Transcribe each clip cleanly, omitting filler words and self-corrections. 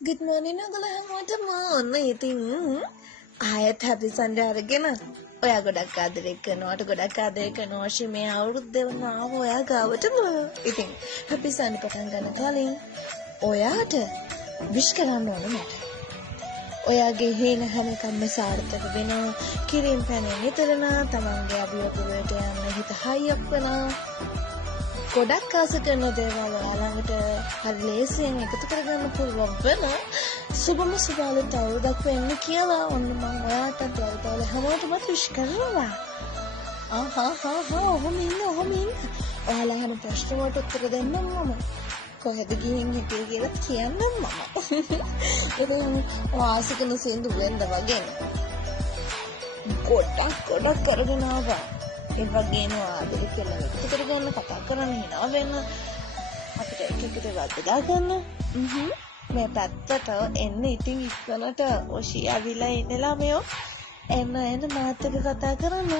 Good morning ඔයගොල්ලෝ හැමෝටම ඔන්න ඉතින් ආයෙත් හැපි සන්ඩේ අරගෙන ඔයා ගොඩක් ආදරේ කරනවාට ගොඩක් ආදරේ කරනවා මේ අවුරුද්දේ වුණාම ඔයා ගාවටම ඉතින් හැපි සන්ඩේ පටන් ගන්න කලින් ඔයාට විශ් කරන්න ඕන මට ඔයාගේ හේන හැම එකක්ම සාර්ථක වෙනවා කිරින් පැනේ නිතරම තමන්ගේ අභියෝග වලට යන්න හිත හයියක් වෙනවා ගොඩක් ආස කරන දේවල් ඔයාලඟට හරි ලේසියෙන් එකතු කරගන්න පුළුවන් වෙන සුබම සුබාලට අවුරුද්දක් වෙන්න කියලා ඔන්න මම ඔයාට දවල්වල හැමෝටම විශ් කරනවා. ඔහොම ඉන්න. ඔයාලා අහන ප්‍රශ්න වලට උත්තර දෙන්නම් මම. කොහෙද ගිහින් හිටියේ කියලා කියන්නම් මම. ඉතින් ආස කරන සින්දු වෙන්ද වගේ. ගොඩක් කරගෙන ආවා. ඒ වගේම ආදරේ කියලා එකතු කරගන්න කතා කරන්න හිනා වෙන්න අපිට එක දේවල් බෙදා ගන්න මේ පැත්තට එන්න ඉතින් ඉක්මනට ඔෂියාවිලා ඉන්න ළමයෝ එන්න මාත් එක්ක කතා කරන්න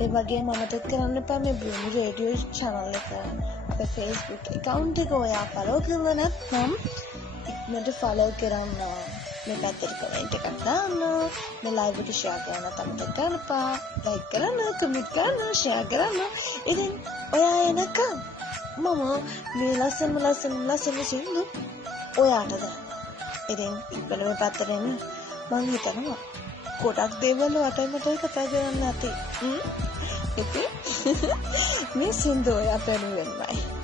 ඒ වගේම අමතක කරන්න එපා මේ බ්ලූමි රේඩියෝ channel එක අපේ Facebook account එක ඔයා follow කරලා නැත්නම් ඉක්මනට follow කරන්න මේ පැත්තට කමෙන්ට් එකක් දාන්න මේ ලයිව් එක ෂෙයා කරන්න තමයි කරන්නපා ලයික් කරන්න කමෙන්ට් කරන්න ෂෙයා කරන්න ඉතින් ඔයා එනකම් මම මේ ලස්සන සින්දු ඔයාට දාන්න ඉතින් ඉක්මන මේ පැත්තට එන්න මං හිතනවා ගොඩක් දේවල් වටේ කතා කරන්න ඇති ඉතින් මේ සින්දු ඔයා පෙනුවෙන්නයි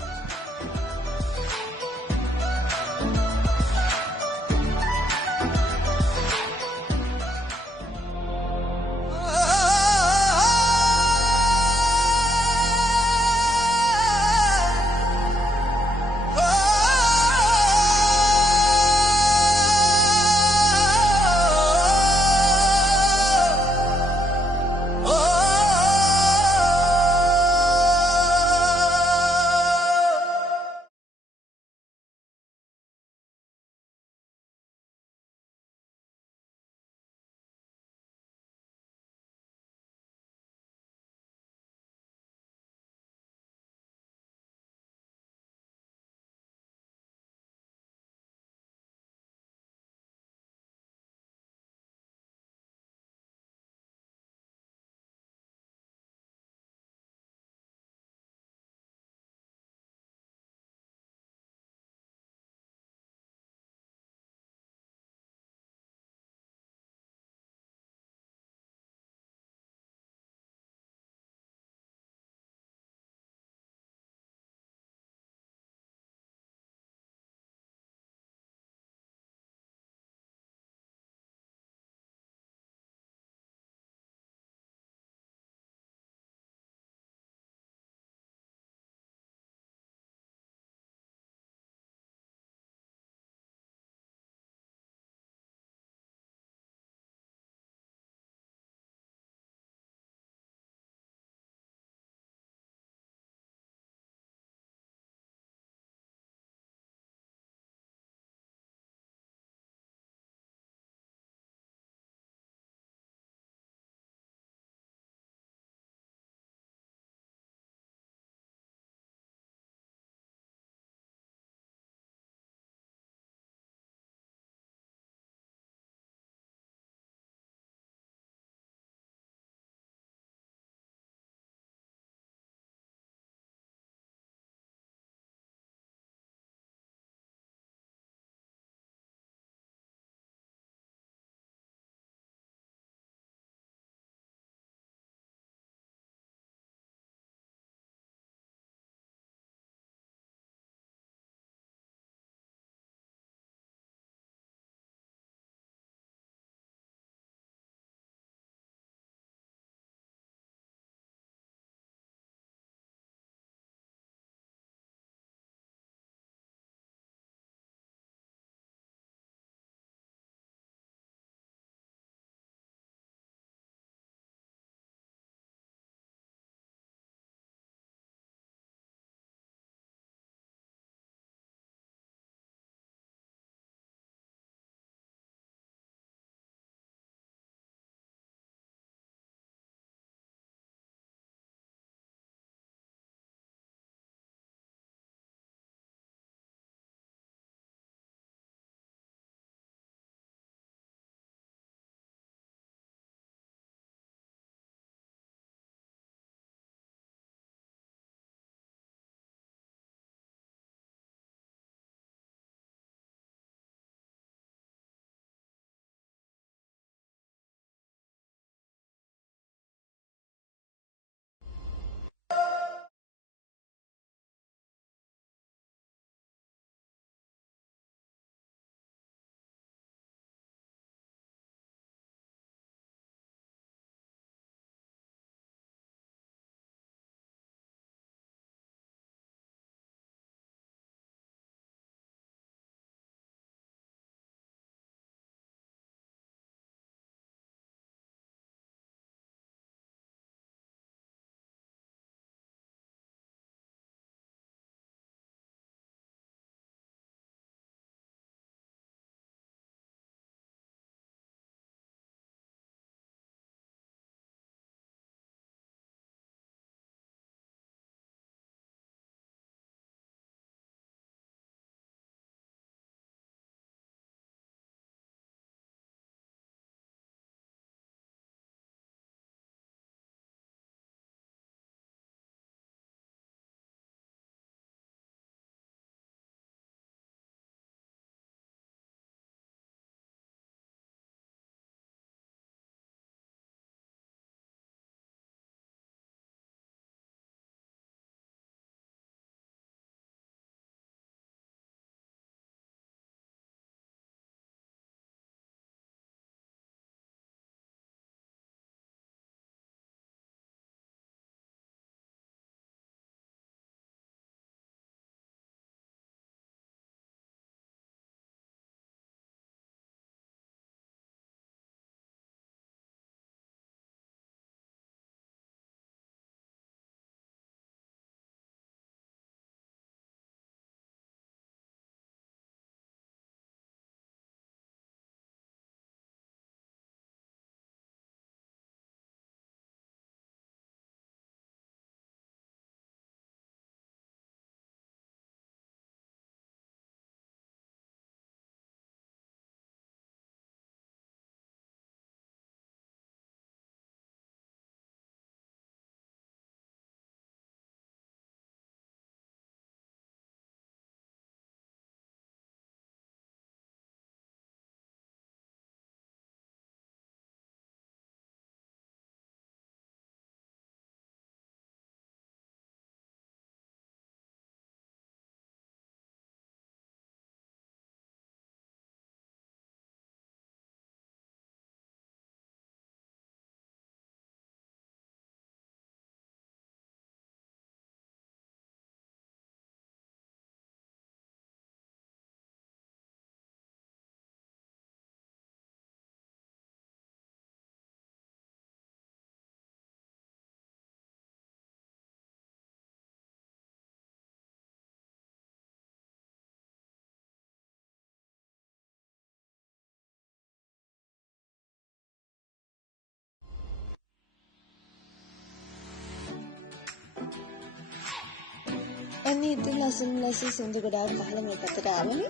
අනේ ඉතින් ලස්සන සින්දු ගොඩාක් අහලා මේ පැත්තට ආවනේ.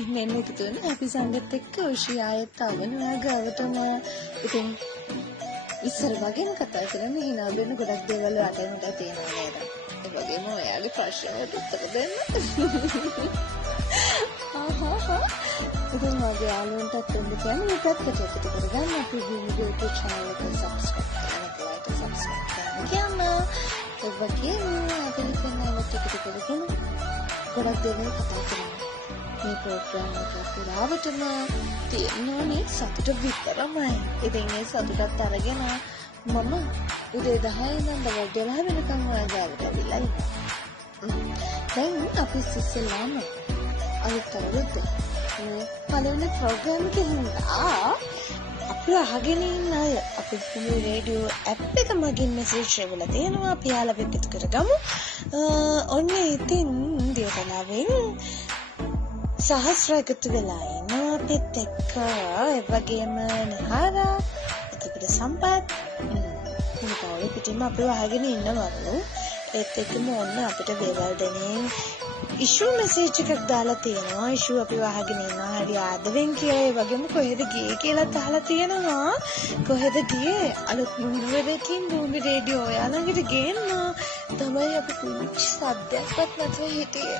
එන්න එන්න එකතු වෙන අපි සංගත් එක්ක ඔෂි ආයෙත් ආවනේ. ඔයා ගාවටම ඉතින් ඉස්සර වගේම කතා කරන්නේ hina වෙන ගොඩක් දේවල් අතනට තියෙනවා නේද? ඒ වගේම ඔයාගේ ප්‍රශ්නයට උත්තර දෙන්න. ඉතින් මගේ යාළුවන්ටත් දෙන්න කියන්නේ මේ පැත්තට එකතු කරගන්න අපි YouTube channel එක subscribe කරන්න කියන්න. ඒ වගේම අපි කනවට එකතු කරගෙන ගොඩක් දේවල් කතා කරනවා. මේ ප්‍රෝග්‍රෑම් එක පුරාවටම තියෙන්නේ සතුට විතරමයි. ඉතින් මේ සතුටත් අරගෙන මම උදේ 10 ඉඳන් දවල් 12 වෙනකම් ඔයාලට ඇවිල්ලා ඉන්නවා. දැන් අපි ඉස්සෙල්ලාම අලුත් අවුරුද්ද මේ පළවෙනි ප්‍රෝග්‍රෑම් එකේ හින්දා අපි අහගෙන ඉන්න අය අපේ මේ රේඩියෝ ඇප් එක මගින් මෙසේජ් එවලා තියෙනවා. අපි යාළුවා එකතු කරගමු. ඔන්න ඉතින් දේවලාවෙන් සහස්‍ර එකතු වෙලා ඉන්නවා අපිත් එක්ක. ඒ වගේම නහරා එතකොට සම්පත් මොකද පිටින්ම අපිව අහගෙන ඉන්නවලු. ඒත් එක්කම ඔන්න අපිට දේවල් දෙනේ ඉෂු මෙසේජ් එකක් දාලා තියෙනවා. ඉෂු අපිව අහගෙන ඉන්නවා. හරි ආදරෙන් කියලා. ඒ වගේම කොහෙද ගියේ කියලාත් අහලා තියෙනවා. කොහෙද ගියේ? අලුත් මුහුණුවරකින් භූමි රේඩියෝ ඔයාලඟට ගේන්න තමයි අපි පුංචි සද්දයක්වත් නැතුව හිටියේ.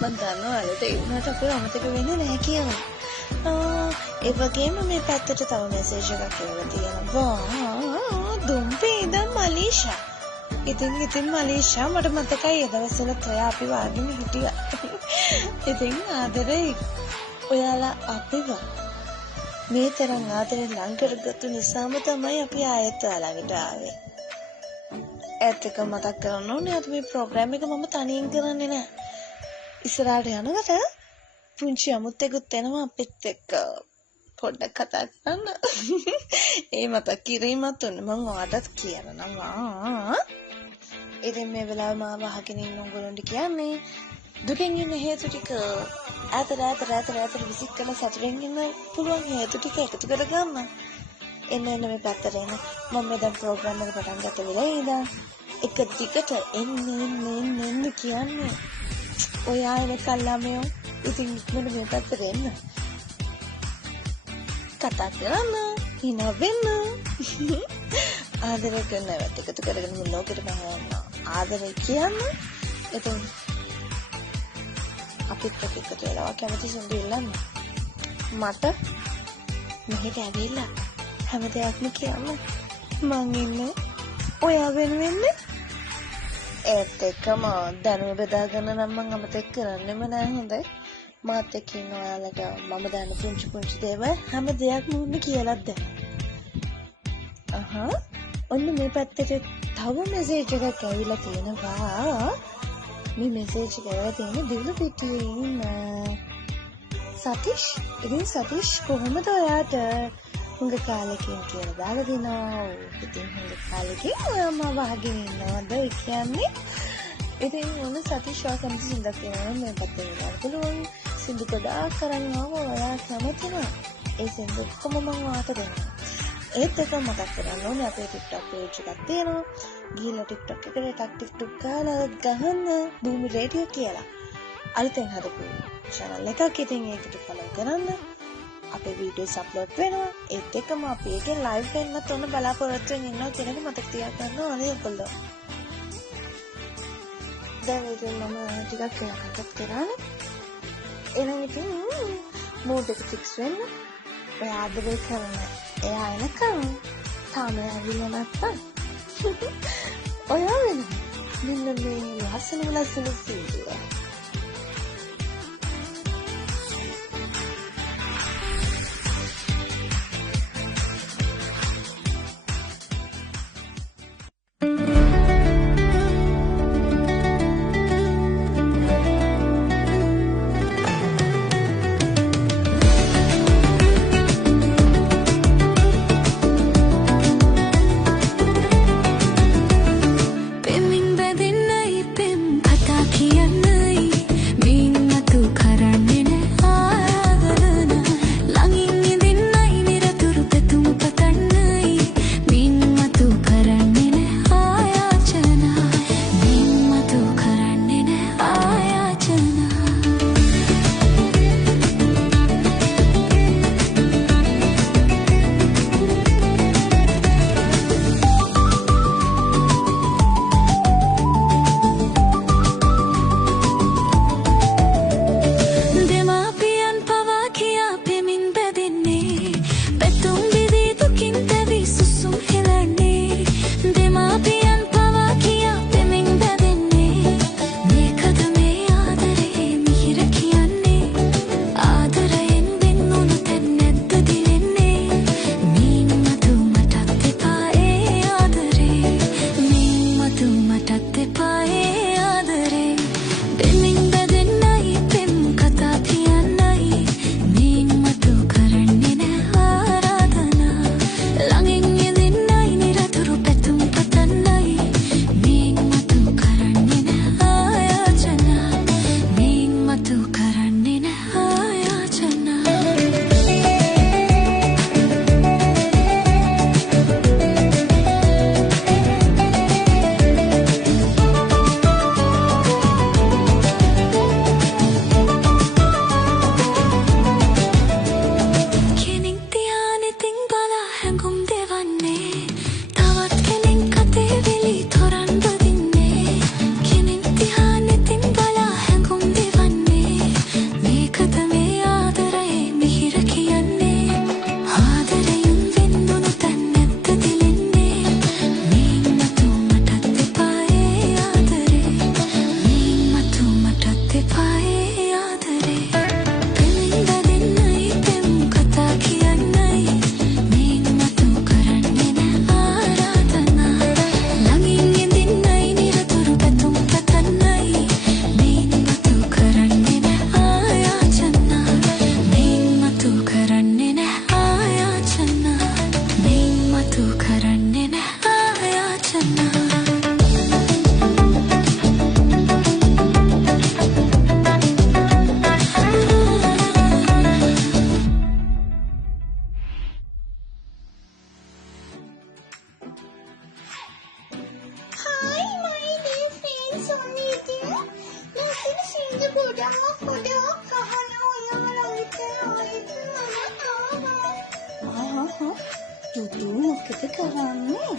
මම දන්නවා අලුත් ඒ වුණාට අපිව අමතක වෙන්නේ නැහැ කියලා. ඒ වගේම මේ පැත්තට තව මෙසේජ් එකක් එවලා තියෙනවා. දුම්පේ ඉඳන් මලීෂා. ඉතින් මලීෂා මට මතකයි ඒ දවස්වල ඔයා අපිව අරගෙන හිටියා. ඉතින් ආදරේ ඔයාලා අපිව මේ තරම් ආදරෙන් ලං කරගත්තු නිසාම තමයි අපි ආයෙත් ළඟට ආවේ. ඒත් එක මතක් කරන්න ඕනේ අද මේ ප්‍රෝග්‍රෑම් එක මම තනියෙන් කරන්නේ නැහැ. ඉස්සරහට යනකොට පුංචි අමුත්තෙකුත් එනවා අපිත් එක්ක පොඩ්ඩක් කතා කරන්න. ඒ මතක් කිරීමත් උන්න මම ඔයාටත් කියනවා. ඉතින් මේ වෙලාවේ මාව අහගෙන ඉන්න උගලන්ට කියන්නේ දුකින් ඉන්න හේතු ටික ඈතට විසික් කරලා සතුටින් ඉන්න පුළුවන් හේතු ටික එකතු කරගන්න. එන්න මේ පැත්තට එන්න. මම දැන් ප්‍රෝග්‍රෑම් එක පටන් ගත්ත වෙලාවේ ඉඳන් එක දිගට එන්න කියන්නේ. ඔයා එනකල් ළමයෝ ඉතින් ඉක්මනට මේ පැත්තට එන්න. කතා කරන්න, hina වෙන්න. ආදරය කරනවට එකතු කරගෙන මුළු ලෝකෙටම හොයන්න. ආදරය කියන්න. ඉතින් අපිත් එකතු වෙලා කැමති සුන්දර ඉල්ලන්න. මට මෙහෙට ඇවිල්ලා හැම දෙයක්ම කියන්න. මං ඉන්නේ ඔයා වෙනුවෙන්. ඒත් එක්කම දැනුම බෙදාගන්න නම් මං අමතක කරන්නෙම නෑ. හොඳයි. මාත් එක්ක ඉන්න ඔයාලට මම දන්න පුංචි දේවල් හැම දෙයක්ම උන්න කියලාත් දැන්. ඔන්න මේ පැත්තට තව මෙසේජ් එකක් ඇවිල්ලා තියෙනවා. මේ මෙසේජ් එක ඇවිල්ලා තියෙන්නේ දිවුල පිටියේ ඉන්න සතිෂ්. ඉතින් සතිෂ් කොහොමද ඔයාට හුඟ කාලෙකින් කියලා දාලා දෙනවා. ඉතින් හුඟ කාලෙකින් ඔයාම වහගෙන ඉන්නවද කියන්නේ. ඉතින් ඔන්න සතිෂ් වාසන්ති සින්දක් වෙනවා මේ පැත්තේ ඉන්න පුළුවන්. සින්දු ගොඩාක් කරන් ආවා. ඔයා කැමතිද? ඒ සින්දු කොහොම මම වාට දෙන්නම්. ඒත් එක මතක් කරගන්න ඕනේ අපේ TikTok page එකක් තියෙනවා. ගිහිල්ලා TikTok එකට ටිකටක් ගාලා ගහන්න භූමි රේඩියෝ කියලා. අලුතෙන් හදපු channel එකක්. ඉතින් ඒකට follow කරන්න. අපේ videos upload වෙනවා. ඒත් එකම අපි එකෙන් live වෙන්නත් ඔන්න බලාපොරොත්තු වෙන්න ඉන්නවා කියන එක මතක තියාගන්න ඕනේ ඔයගොල්ලෝ. දැන් ඉතින් මම ටිකක් කතා කරන්නේ. එහෙනම් ඉතින් mood එක fix වෙන්න. ඔයා ආදරේ කරන එයා එනකම් තාම ඇවිල්ලා නැත්තම් ඔයා වෙනවා. මෙන්න මේ ලස්සන සීඩිය. Peming badin na ipem, kata kiyan na ටුටු මොකද කරන්නේ?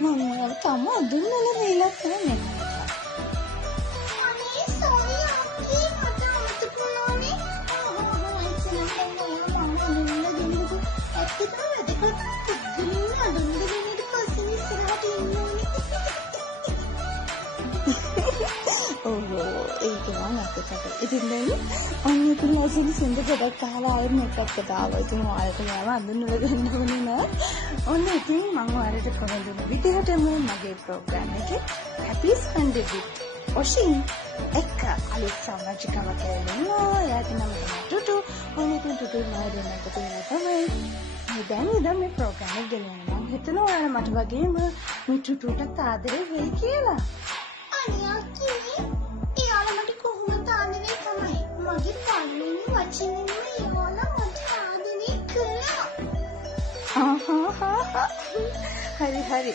මම තම දුන්නල වේලා තමයි. අනේ සෝරි අක්කේ මට අමතක වුණානේ. ඒක නම් අපිට ඉතින් දැන් අන්න ඉතින් ලයිසන් සෙන්ඩර් ගොඩක් අහලා ආයෙත් මේකත් දාලා ඉතින් ඔයාලට යාව අඳුනලා ගන්න ඕනේ නෑ. ඔන්න ඉතින් මම ඔයාලට කොහොමද විදිහටම මගේ ප්‍රෝග්‍රෑම් එකේ happy sunday with ඔෂින් එක්ක අලුත් සමාජිකවක් එනවා. එයාට නම් ටුටු ඔන්න ඉතින් ටුටු නේද මට තමයි. දැන් මේ ප්‍රෝග්‍රෑම් එක ගෙනියනවා. මම හිතනවා ඔයාලා මට වගේම මේ ටුටුට ආදරේ වෙයි කියලා. අනියා කිව්වේ එයාලා මට කොහොමද ආදරේ තමයි. මගේ පළවෙනි වචනේම එයාලා මට ආදරේ කළා. හරි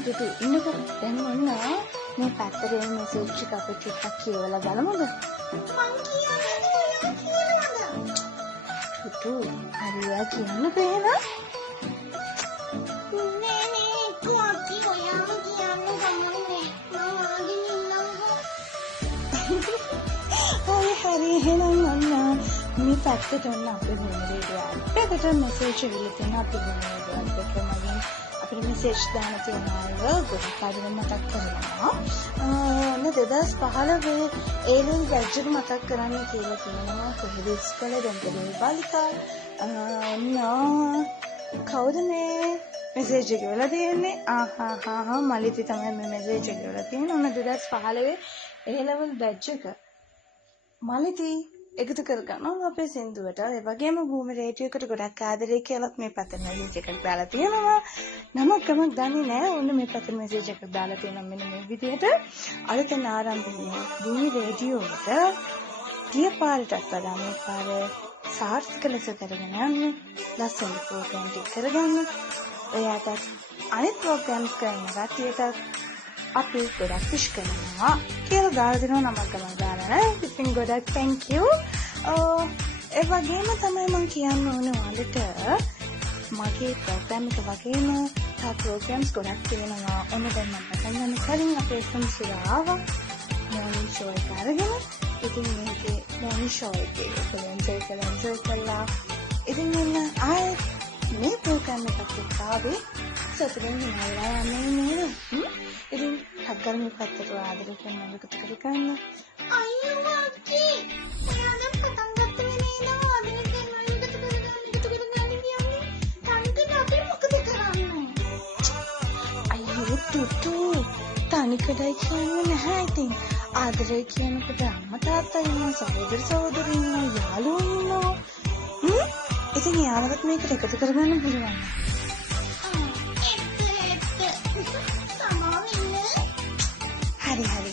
ටුටු ඉන්නකෝ. දැන් ඔන්න මේ පැත්තේ මෙසේජ් එක අපිට ටිකක් කියවලා බලමුද? මං කියවන්නද? ටුටු හරියට කියන්න බෑනා. නේ කොහොමද ඔයාම කියන්න ගමන්නේ? හරි එහෙනම් ඔන්න මේ පැත්තට ඔන්න අපේ මොනරේඩිය අපිට මෙසේජ් එකක් තියෙනවා. අපේ මොනරේඩිය අපිට මගෙන් අපිට මෙසේජ් දාන්න තියෙනවා. ගොඩක් අය මතක් කරනවා. ඔන්න 2015 ඒලෙන් බැජ් එක මතක් කරන්න කියලා කියනවා. කොහෙද ඉස්කෝලේ දැන් බාලිකා ඔන්න කවුද මේ මෙසේජ් එක වල තියෙන්නේ? මලිති තමයි මේ මෙසේජ් එක වල තියෙන්නේ. ඔන්න 2015 A level බැජ් එක මලිති එකතු කරගන්නවා අපේ සින්දුවට. ඒ වගේම භූමි රේඩියෝ එකට ගොඩක් ආදරේ කියලාත් මේ පැත්තේ මෙසේජ් එකක් දාලා තියෙනවා. නමක් දන්නේ නැහැ. ඔන්න මේ පැත්තේ මෙසේජ් එකක් දාලා තියෙනවා මෙන්න මේ විදිහට. අලුතෙන් ආරම්භ වෙන භූමි රේඩියෝ එකට ගිය පාරටත් වඩා මේ පාර සාර්ථක ලෙස කරගෙන යන්න. ලස්සන ප්‍රෝග්‍රෑම් ටික කරගන්න. ඔයාට අනිත් ප්‍රෝග්‍රෑම්ස් කරන රටියට අපි ගොඩක් විශ් කරනවා කියලා දාලා දෙනවා. නමක් ගමන් දාලා නෑ. ඉතින් ගොඩක් thank you. ඒ වගේම තමයි මම කියන්න ඕනේ ඔයාලට මගේ ප්‍රෝග්‍රෑම් එක වගේම තා ප්‍රෝග්‍රෑම්ස් ගොඩක් තියෙනවා. ඔන්න දැන් මම පටන් ගන්න කලින් අපේ FM සුරාව මොර්නින් ෂෝ එක අරගෙන ඉතින් මේකේ මොර්නින් ෂෝ එකේ එන්ජොයි කළා. ඉතින් මෙන්න ආයේ මේ ප්‍රෝග්‍රෑම් එකක් ආවේ සතුටින් හිනාලා යන්නේ නේද? ඉතින් හක්ගල් මේ පැත්තට ආදරේ කරන එකතු කරගන්න. අයියෝ අක්කී ඔයාලා පටන් ගත්තේ නේද? ආදරේ කරන එකතු කරගන්න කියන්නේ. තනිකර අපි මොකද කරන්නේ? අයියෝ ටුටු තනිකරයි කියන්නේ නැහැ. ඉතින් ආදරේ කියනකොට අම්මා තාත්තා ඉන්නවා, සහෝදර සහෝදරයෝ ඉන්නවා, යාළුවෝ ඉන්නවා. ඉතින් යාළුවත් මේකට එකතු කරගන්න පුළුවන්.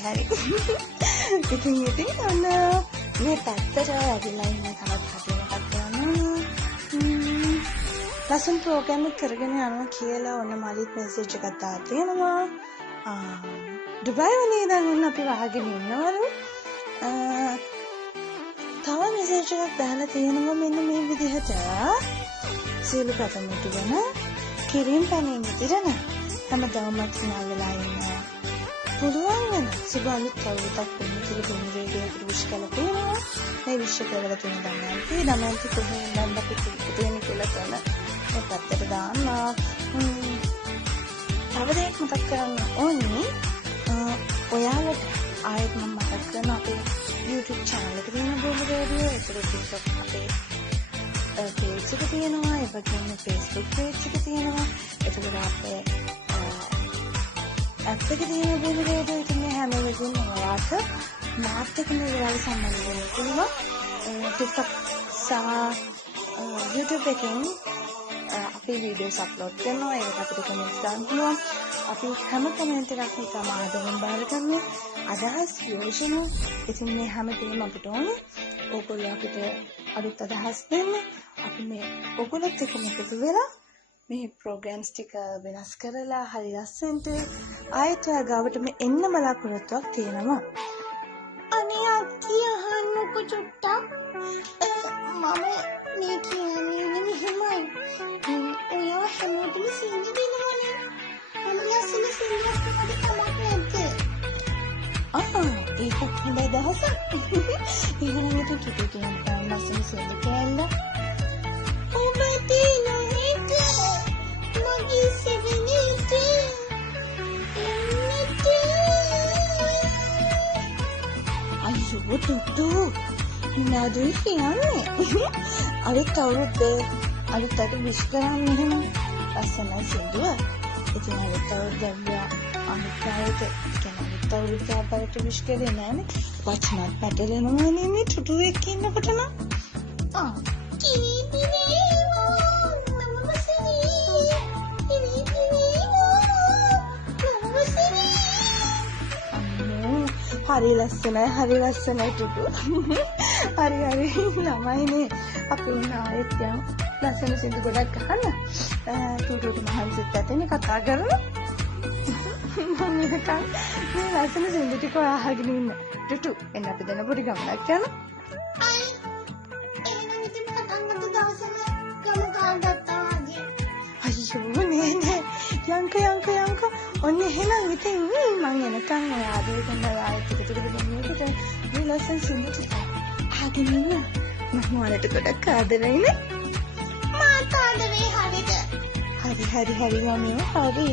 හරි. ඉතින් ඔන්න මේ පැත්තට ඇවිල්ලා ඉන්න තවත් කටයුත්තක් කරනවා. ලස්සන ප්‍රෝග්‍රෑම් එක කරගෙන යනවා කියලා ඔන්න මලිත් මෙසේජ් එකක් දාලා තියෙනවා. ඩුබායි වලේ ඉඳන් ඔන්න අපි වහගෙන ඉන්නවලු. තව මෙසේජ් එකක් දාලා තියෙනවා මෙන්න මේ විදිහට. සියලු ප්‍රථමිතු වෙන කිරින් පැනින් ඉතිරන හැමදාමත් නාලලා ඉන්නවා. පුළුවන් වෙන සුබ අලුත් කවුරුවක් වෙන්න කියලා භූමි රේඩියෝට විශ් කරලා තියෙනවා. මේ විශ් කරලා තියෙන දමයන්ති කොහොමද නම් අපි තියෙන කියලා කරන මේ පැත්තට දාන්න. තව දෙයක් මතක් කරන්න ඕනේ. ඔයාලට ආයෙත් මම මතක් කරන අපේ YouTube channel එක තියෙන භූමි රේඩියෝ ඒකට අපේ page එක තියෙනවා. ඒ වගේම Facebook page එක තියෙනවා. ඒකට අපේ ඇත්තක තියෙන භූමි රේඩියෝ ඉතින් හැම වෙලෙම ඔයාලට මාත් එක්ක මේ වෙලාවේ සම්බන්ධ වෙන්න පුළුවන්. TikTok සහ YouTube එකෙන් අපි වීඩියෝස් අප්ලෝඩ් කරනවා. ඒකට අපිට කමෙන්ට්ස් දාන්න පුළුවන්. අපි හැම කමෙන්ට් එකක්ම ඉතාම ආදරෙන් බාර ගන්නවා. අදහස් යෝජන ඉතින් මේ හැමදේම අපිට ඕනේ. ඕගොල්ලෝ අපිට අලුත් අදහස් දෙන්න. අපි මේ ඕගොල්ලොත් එක්කම එකතු වෙලා මේ ප්‍රෝග්‍රෑම්ස් ටික වෙනස් කරලා හරි ලස්සනට ආයෙත් ඔයා ගාවටම එන්න බලාපොරොත්තුවක් තියෙනවා. අනේ අක්කී අහන්නකෝ චුට්ටක්. මම මේ කියන්නේ මෙහෙමයි. ඔයා හැමෝටම සින්දු දෙනවනේ. මම ලස්සන සින්දුවක් වගේ කමක් නැද්ද? ඒකත් හොඳ අදහසක්. එහෙනම් ඉතින් ටුටුට යන්න ලස්සන සින්දු කෑල්ල. ඔබ දිනහිට මගේ සෙවණේට එන්නට. අයියෝ ටුටු මොනවද කියන්නේ? අලුත් අවුරුද්ද අලුත් අට විශ් කරන්න එහෙම ලස්සන සින්දුව. ඉතින් අලුත් අවුරුද්ද අලුත් අයට අලුත් අවුරුද්ද අපට විශ් කරේ නෑනේ. වචනත් පැටලෙනවනේ මේ ටුටු එක්ක ඉන්නකොට නම්. හරි ලස්සනයි ටුටු. හරි ළමයිනේ. අපි උන් ආයෙත් යමු. ලස්සන සින්දු ගොඩක් අහන්න. ටුටුට මහන්සිත් ඇතනේ කතා කරලා. මම නිකන් මේ ලස්සන සින්දු ටික අහගෙන ඉන්න. ටුටු එන්න අපි දෙන පොඩි ගමනක් යමු. අයියෝ නෑ. යංක. ඔන්න එහෙනම් ඉතින් මං එනකන් ඔය ආදරේ කරන ආයෙත් ටික දෙන්නකට මේ ලස්සන සින්දු ටික අහගෙන ඉන්න. මම ඔයාලට ගොඩක් ආදරෙයිනේ. මාත් ආදරේ හරිද? හරි යන්නේ හරි.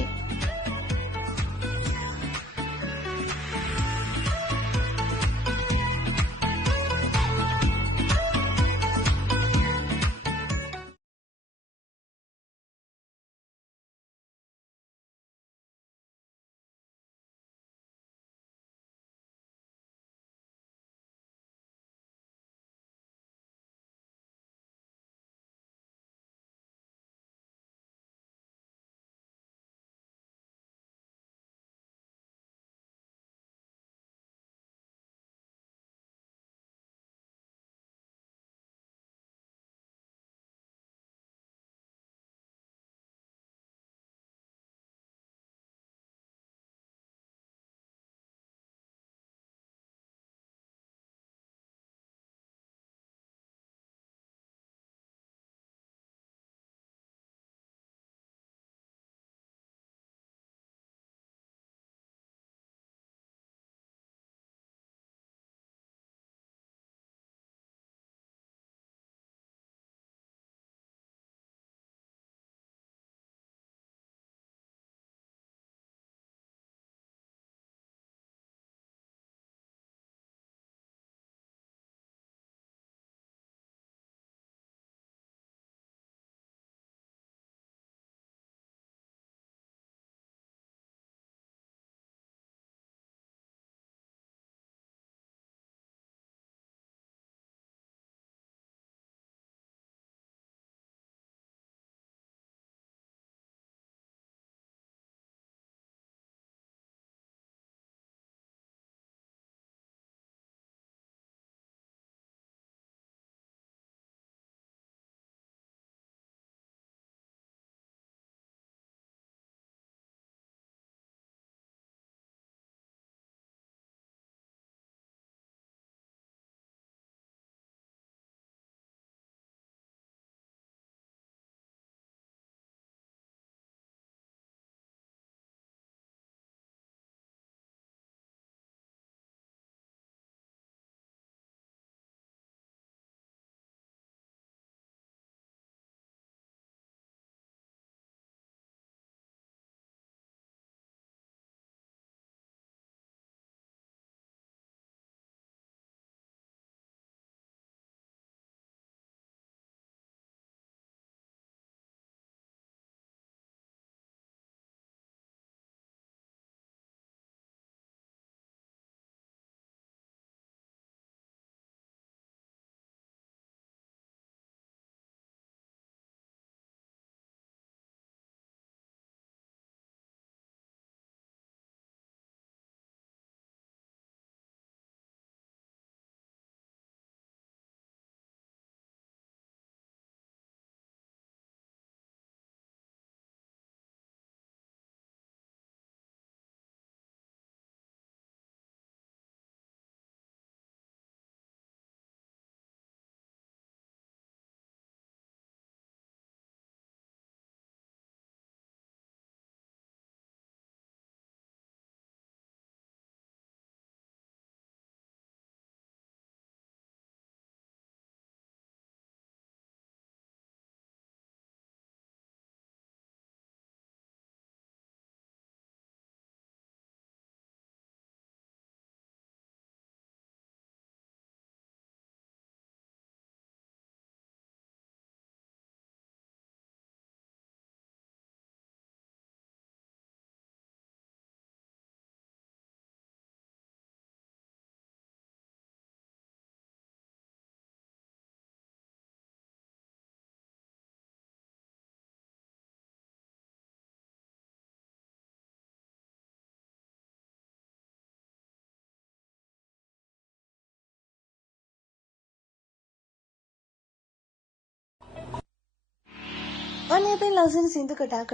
ඔන්න අපේ ලස්සන සින්දු ගොඩක්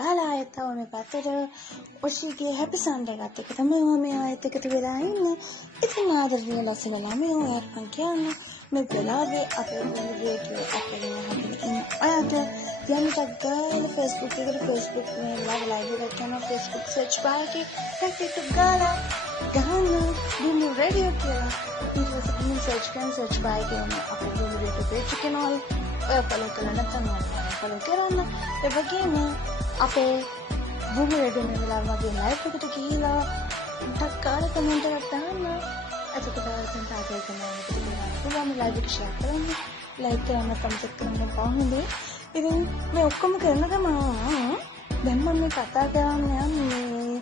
කාලා ආයෙත් ආව මේ පැත්තට ඔෂිගේ හැපි සන්ඩේ එකත් එක්ක තමයි මම ආයෙත් එකතු වෙලා ඉන්නේ. ඉතින් ආදරණීය ලස්සන ළමයෝ ඔයාට මං කියන්නේ මේ වෙලාවේ අපේ රේඩියෝ අපේ ඔයාට යන්නට ගාලා Facebook මේ ලයිව් එකක් කරන Facebook search bar එකේ ටිකක් ගාලා ගහන්න දුන්නු රේඩියෝ කියලා. ඊට පස්සේ search bar එකේ අපේ රේඩියෝ page එක නෝල් follow කරන්න තමයි follow කරන්න. ඒ වගේම අපේ Google රේඩියෝ මේ වෙලාව වගේ live එකට ගිහිලා ටක් කාලා කමෙන්ට් එකක් දාන්න. එතකොට දැන් තාත්තේ තමයි live එක share කරන්න, like කරන්න, comment කරන්න කොහොමද? ඉතින් මේ ඔක්කොම කරන ගමන් දැන් මම මේ කතා කරන්න යන්නේ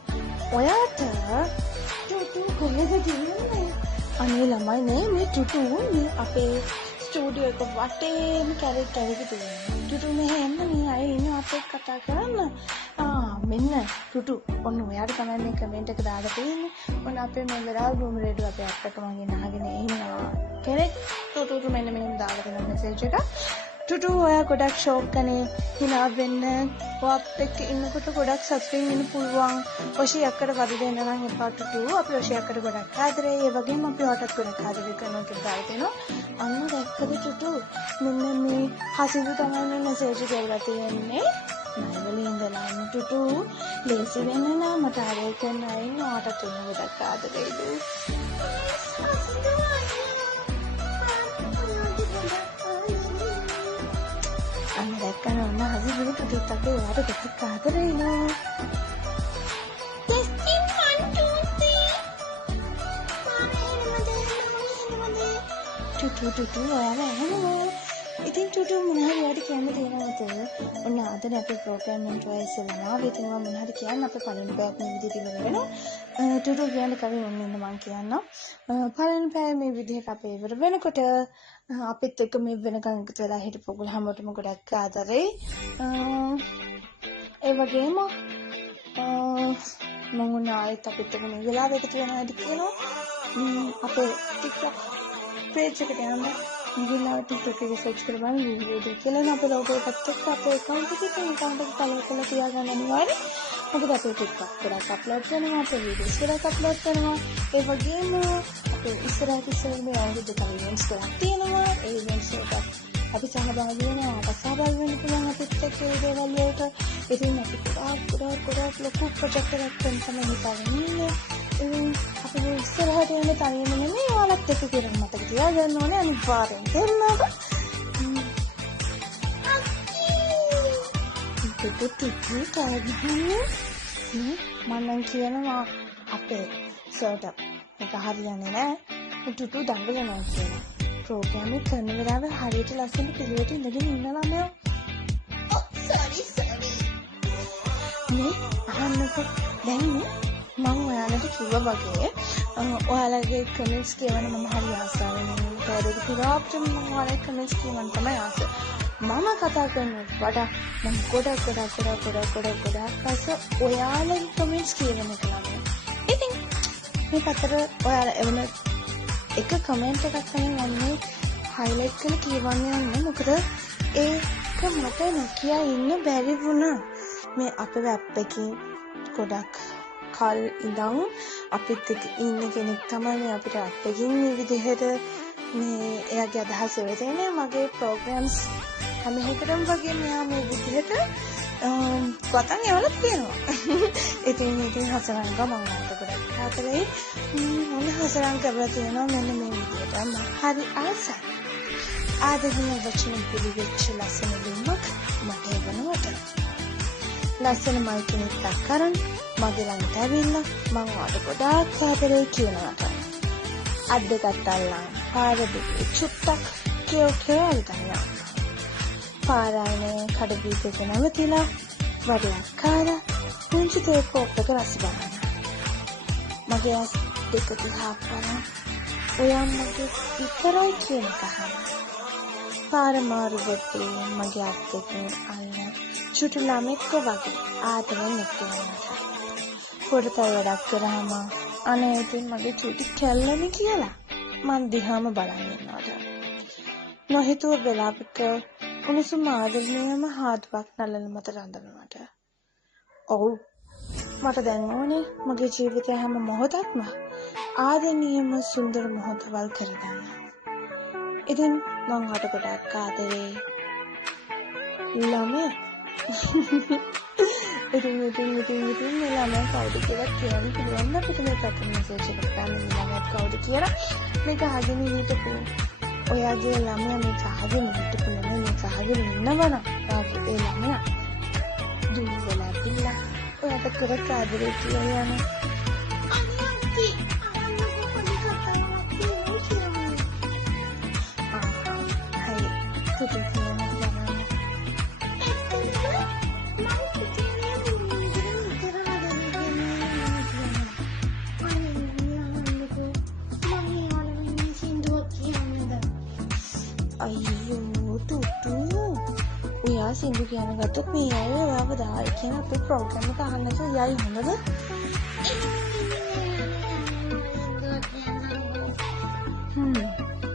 ඔයාට ටුටු කොහෙද ගිහින්නේ? අනේ ළමයි මේ ටුටු මේ අපේ ස්ටුඩියෝ එක වටේම කැරට් තියෙනවා. ටුටු මෙහෙ එන්න මේ අය ඉන්නේ අපේ කතා කරන්න. මෙන්න ටුටු ඔන්න ඔයාට තමයි මේ කමෙන්ට් එක දාලා තියෙන්නේ. ඔන්න අපේ මේ වෙලාව රූම් රේඩියෝ අපේ අප්පට මගෙන් අහගෙන ඉන්නවා. කෙනෙක් ටුටු මෙන්න මෙහෙම දාලා තියෙන මෙසේජ් එක. ටුටු ඔයා ගොඩක් ෂෝක් කනේ hina වෙන්න. ඔයාත් එක්ක ඉන්නකොට ගොඩක් සතුටින් ඉන්න පුළුවන්. ඔෂි අක්කට වද දෙන්න නම් එපා ටුටු. අපි ඔෂි අක්කට ගොඩක් ආදරේ. ඒ වගේම අපි ඔයාටත් ගොඩක් ආදරේ කරනවා කියලා දාලා තියෙනවා. අන්න දැක්කද ටුටු? මෙන්න මේ හසිදු තමයි මේ මෙසේජ් එක දාලා තියෙන්නේ. නයිවලින් ඉඳලා ඉන්න ටුටු. ලේසි වෙන්න නම් මට ආදරේ කරන්න අයින් ඔයාටත් උන්න ගොඩක් ආදරේලු. අන්න දැක්කම ඔන්න හසිදු ටුටුත් අපේ ඔයාට ගොඩක් ආදරේලු. ටුටු ඔයාලා ඇහෙනවද? ඉතින් ටුටු මොනවද ඔයාට කියන්න තියෙනවද? ඔන්න අද අපේ ප්‍රෝග්‍රෑම් එක ඉස්සෙල්ලා ඉතින් මම මොනවද කියන්න අපේ පළවෙනි පැයක් මේ විදිහට ඉවර වෙනවා. ටුටු කියන්න කලින් ඔන්න ඉන්න මම කියන්නම්. පළවෙනි පැය මේ විදිහට අපේ ඉවර වෙනකොට අපිත් එක්ක මේ වෙනකන් එකතු වෙලා හිටපු ඔයගොල්ලෝ හැමෝටම ගොඩක් ආදරේ. ඒ වගේම මම ආයෙත් අපිත් එක්ක මේ වෙලාවෙ එකතු වෙනවා කියනවා. අපේ TikTok page එකට යන්න ගිහිල්ලා TikTok එක search කරපන් වීඩියෝ කියලා අපේ logo එකත් එක්ක අපේ account එකේ account එක follow කරලා තියාගන්න අනිවාර්යයෙන්. මොකද අපේ TikTok ගොඩක් upload කරනවා, අපේ videos ගොඩක් upload කරනවා. ඒ වගේම අපේ ඉස්සරහට මේ අවුරුදු events ගොඩක් තියෙනවා. ඒ events වලට අපි සහභාගී වෙනවා. අපට සහභාගී වෙන්න පුළුවන් අපිත් එක්ක ඒ දේවල් වලට. ඉතින් අපි ගොඩක් ලොකු project එකක් කරන්න තමයි හිතාගෙන ඉන්නේ. අපි ඉස්සරහට යන තනියම නෙමෙයි ඔයාලත් එක්ක කියලා මතක තියාගන්න ඕනේ අනිවාර්යෙන් දෙන්නව. ටුටු කාගෙන්නේ මම කියනවා අපේ සර්ට එක හරියන්නේ නැහැ. ටුටු දඟලනවා කියලා. ප්‍රෝග්‍රෑම් එක කරන වෙලාවේ හරියට ලස්සන පිළිවෙලට ඉඳගෙන ඉන්න ළමයා. sorry. මේ අහන්නකො දැන් මම ඔයාලට කිව්වා වගේ ඔයාලගේ කමෙන්ට්ස් කියවන්න මම හරි ආසාවෙන් ඉන්නවා. ඒක පුරාවට මම ඔයාලගේ කමෙන්ට්ස් කියවන්න තමයි ආස. මම කතා කරනවට වඩා මම ගොඩක් පස්ස ඔයාලගේ කමෙන්ට්ස් කියවන්න කියලා. ඉතින් මේ පැත්තට ඔයාලා එවන එක කමෙන්ට් එකක් තමයි මම highlight කරලා කියවන්න යන්නේ. මොකද ඒක මට නොකිය ඉන්න බැරි වුණා. මේ අපේ web එකේ ගොඩක් කල් ඉඳන් අපිත් එක්ක ඉන්න කෙනෙක් තමයි අපිට අප්පකින් මේ විදිහට මේ එයාගේ අදහස වෙන්නේ මගේ ප්‍රෝග්‍රෑම්ස් හැම එකටම වගේ මෙයා මේ විදිහට වතන් එවලා තියෙනවා. ඉතින් හසරංග මම අත ගොඩක් ආතරේ මොන හසරංග කරලා තියෙනවා මෙන්න මේ විදිහට මම හරි ආසයි. ආදරණීය වචන පිළිවෙච්ච ලස්සන ලින්ක් මට එවනවට ලස්සන මල් කෙනෙක් අක්කරන් මගේ ළඟට ඇවිල්ලා මම ඔයාලට ගොඩාක් ආදරේ කියනවාට අත් දෙකත් අල්ලන් පාර දෙකේ චුට්ටක් කියලා යනවා. පාරායනේ කඩබීජක නැවතිලා වඩයක් කාලා පුංචි තේ කෝප්පක රස බලන්න. මගේ ඇස් දෙක දිහා බලන ඔයා මගේ විතරයි කියන කහන. පාර මාරු වෙත්තේ මගේ අත් දෙකෙන් අල්ලන චුටු ළමෙක්ව වගේ ආදරෙන් එක්කෙනවා. පොඩට වැඩක් කරාම අනේ ඉතින් මගේ චුටි කැල්ලනේ කියලා මං දිහාම බලන් ඉන්නවට. නොහිතුව වෙලාවක උණුසුම් ආදරණීයම හාත්පත් නළල මත රඳනවට. ඔව්. මට දැන් ඕනේ මගේ ජීවිතය හැම මොහොතක්ම ආදරණීයම සුන්දර මොහොතවල් කරගන්න. ඉතින් මං අට ගොඩක් ආදරේ ළමයා. ඉතින් මේ ළමයා කවුද කියලා කියන්න පුළුවන් අපිට මේ පැතුම් මෙසේජ් එකකට ගන්න ළමයා කවුද කියලා මේක අහගෙන හිටපු ඔයාගේ ළමයා මේක අහගෙන හිටපු ළමයා මේක අහගෙන ඉන්නවනම් ඔයාගේ ඒ ළමයා දුවලා පිළලා ඔයාට කරක් ආදරේ කියලා යන අයියෝ ටුටු ඔයා සින්දු කියන ගත්තොත් මේ අය ඔයාව දායි කියන අපේ ප්‍රෝග්‍රෑම් එක අහන්න නැතුව යයි හොඳද?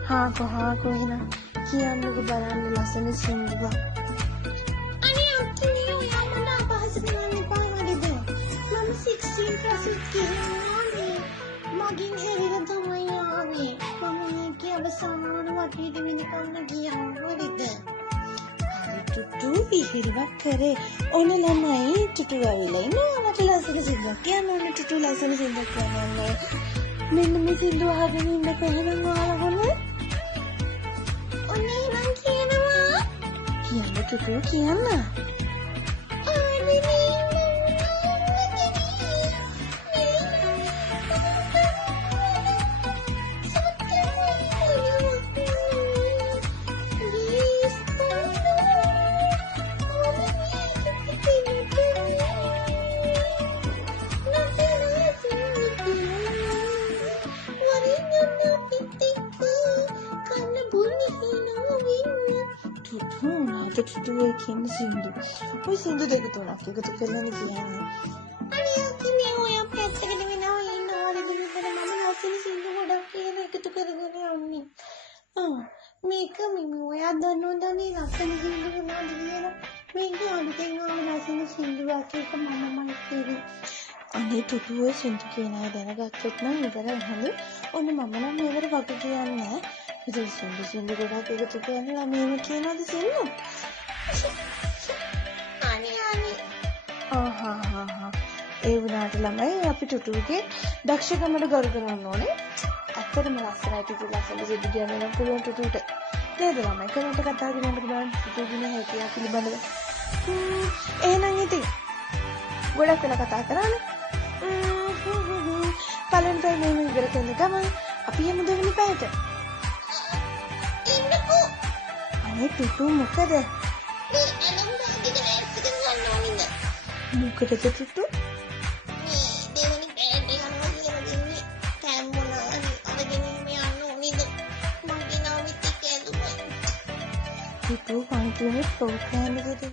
හාකෝ එහෙනම් කියන්නකෝ බලන්න ලස්සන සින්දුවක්. අනේ අක්කේ ඔයා මම අපහාස කරන්න එපා නේද? මම 16 ක්ලාස් එකේ මගින් හැරිලා තමයි ආවේ. මම මේකේ අවසාන වටේට වෙනකන් ගියා වරිද? ටුටු පිළිවක් කරේ. ඕන ළමයි ටුටු ගාවිලා ඉන්නවා. මට ලස්සන සින්දුවක් කියන්න ඕන. ටුටු ලස්සන සින්දුවක් කියන්න. මෙන්න මේ සින්දුව අහගෙන ඉන්න කොහෙනම් ඔයාලා ගොල්ලෝ? ඔන්නේ මං කියනවා. කියන්න ටුටු කියන්න. ටුටු කියන සින්දු. ඔය සින්දු දෙක තුනක් එකතු කරගෙන කියන්නේ. අනේ අක්කේ මේ ඔය පැත්තකට වෙනවා ඉන්නවා දෙවියන්ට මම ලස්සන සින්දු ගොඩක් කියලා එකතු කරගෙන යන්නේ. මේක මේ ඔයා දන්නවනේ ලස්සන සින්දු මොනවද කියලා. මේක අලුතෙන් ආව ලස්සන සින්දුවක් එක මම කිව්වේ. අනේ ටුටු ඔය සින්දු කියන අය දැනගත්තොත් නම් ඉවරයි හොඳ. ඔන්න මම නම් මේකට වගේ කියන්නේ. ඉතින් සින්දු ගොඩක් එකතු කරලා මේව කියනවාද සින්දු? ඒ වුණාට ළමයි අපි ටුටුගේ දක්ෂකමට ගරු කරන්න ඕනේ. ඇත්තටම ලස්සනයි ටුටු ලස්සන සින්දු කියන්න පුළුවන් ටුටුට. නේද ළමයි? කමෙන්ට් එකක් දාගෙන යන්න බලන්න ටුටුගේ හැකියාව පිළිබඳව. එහෙනම් ඉතින් ගොඩක් වෙලා කතා කරන්නේ. පළවෙනි පැය මේ ඉවර කරන ගමන් අපි යමු දෙවෙනි පැයට. ඉන්නකෝ. අනේ ටුටු මොකද? මොකටද ටුටු? ටුටු පන්තියේ ප්‍රෝග්‍රෑම් එකේ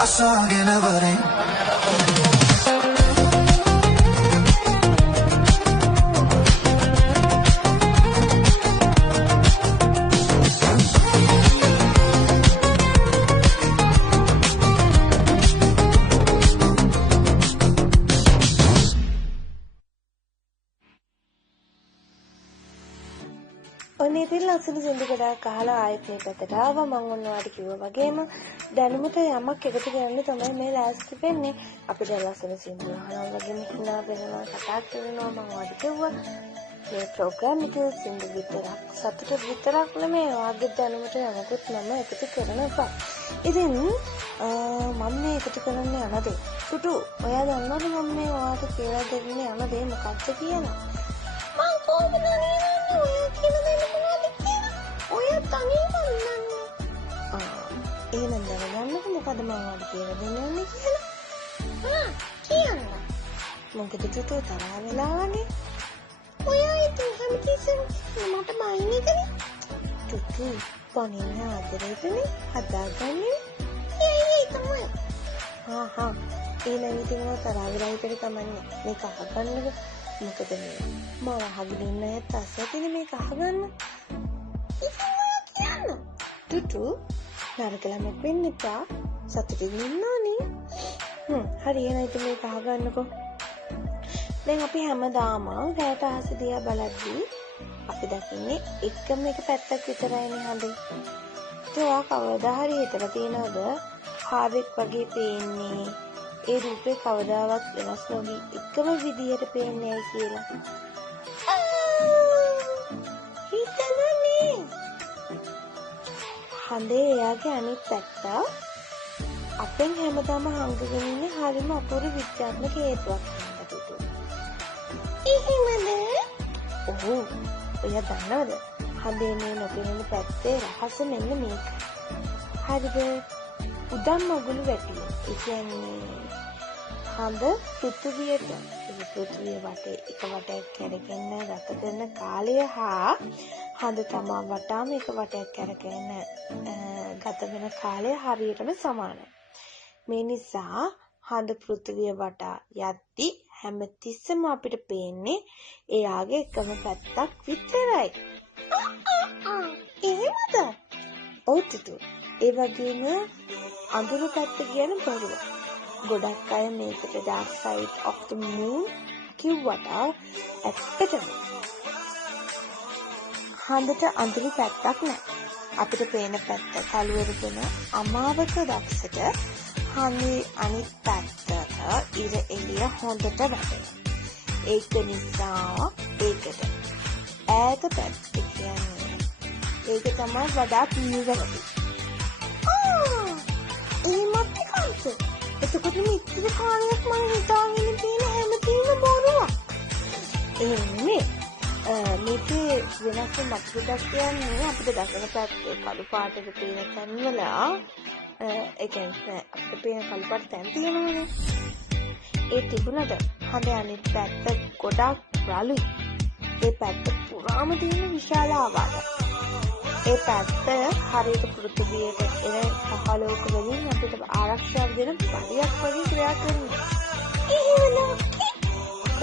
අසාගෙන වරෙන් ඔන්න ඉතින් ලස්සන සින්දු ගොඩාක් අහලා ආයෙත් මේ පැත්තට ආවා. මම ඔන්නවාට කිව්වා වගේම දැනුමට යමක් එකතු කරන්න තමයි මේ ලෑස්ති වෙන්නේ. අපිට ලස්සන සින්දු අහනවා වගේම හිනා වෙනවා කතා කරනවා. මම ඔයාලට කිව්වා මේ ප්‍රෝග්‍රෑම් එකේ සින්දු විතරක් සතුට විතරක් නෙමෙයි ඔයාගේ දැනුමට යමකුත් මම එකතු කරනවා. ඉතින් මම මේ එකතු කරන්න යන දේ සුටු ඔයා දන්නවද මම මේ ඔයාට කියලා දෙන්න යන දේ මොකක්ද කියලා? මං කොහොමද දන්නේ? ඔය තනියම නන්නේ. එහෙනම් දැනගන්නකො මොකද මම ඔයාලට කියලා දෙන්නේ කියලා. කියන්න. මොකද චුටු තරහ වෙලා වගේ. ඔයා ඉතින් හැමතිස්සෙම මට බයින්නේ කනේ. චුටු පොනින්න ආදරේටනේ හදාගන්නේ. ඒ තමයි. එහෙනම් ඉතින් ඔය තරහ වෙලා ඉතර කමන්නේ. මේක අහගන්නකො. මොකද මේ මම අහගෙන ඉන්න ඇත්ත අසතිනේ මේක අහගන්න. ටුටු නරක ළමෙක් වෙන්න එපා. සතුටින් ඉන්න ඕනේ. හරි එහෙනම් ඉතින් මේක අහගන්නකෝ. දැන් අපි හැමදාම රැට අහස දිහා බලද්දී අපි දකින්නේ එකම එක පැත්තක් විතරයිනේ හඳේ. ඒක කවදා හරි හිතලා තියනවද හාවෙක් වගේ පේන්නේ? ඒ රූපේ කවදාවත් වෙනස් නොවි එකම විදියට පේන්නේ ඇයි කියලා. හිතනනේ. හඳේ එයාගේ අනිත් පැත්ත අපෙන් හැමදාම හංගගෙන ඉන්නේ හරිම අපූර්ව විද්‍යාත්මක හේතුවක් හින්දා. එහෙමද? ඔව්. ඔයා දන්නවද? හඳේ මේ නොපෙනෙන පැත්තේ රහස මෙන්න මේක. හරිද? උදම් මගුළු වැටිලා. ඒ කියන්නේ හඳ පෘථිවියට පෘථිවිය වටේ එක වටයක් කැරගෙන ගත කරන කාලය හා හඳ තමා වටාම එක වටයක් කැරගෙන ගත වෙන කාලය හරියටම සමානයි. මේ නිසා හඳ පෘථිවිය වටා යද්දී හැමතිස්සෙම අපිට පේන්නේ එයාගේ එකම පැත්තක් විතරයි. එහෙමද? ඔව් ටිටු. ඒ වගේම අඳුරු පැත්ත කියන බොරුව. ගොඩක් අය මේකට dark side of the moon කිව්වට ඇත්තටම හඳට අඳුරු පැත්තක් නැහැ. අපිට පේන පැත්ත කළුවරගෙන අමාවක දක්ෂට හඳේ අනිත් පැත්තට ඉර එළිය හොඳට වැටෙනවා. ඒක නිසා ඒකට ඈත පැත්ත කියන්නේ ඒක තමයි වඩාත් නිවැරදි. එහෙමත් කවුද? එතකොට මිත්‍ර කාලයක් මම හිතාගෙන තියෙන හැමතිස්සෙම බොරුවක්. එහෙන්නේ මේකේ වෙනස් මතකයක් කියන්නේ අපිට දකින පැත්තේ කළු පාටක තියෙන තැන්වල ඒ කියන්නේ අපිට පේන කළු පාට තැන් තියෙනවනේ. ඒ තිබුණද හඳ අනිත් පැත්ත ගොඩක් රළුයි. ඒ පැත්ත පුරාම තියෙන විශාල ආවාද. ඒ පැත්ත හරියට පෘථිවියට එන පහළොවක වලින් අපිට ආරක්ෂාව දෙන බඩියක් වගේ ක්‍රියා කරනවා. එහෙමනම්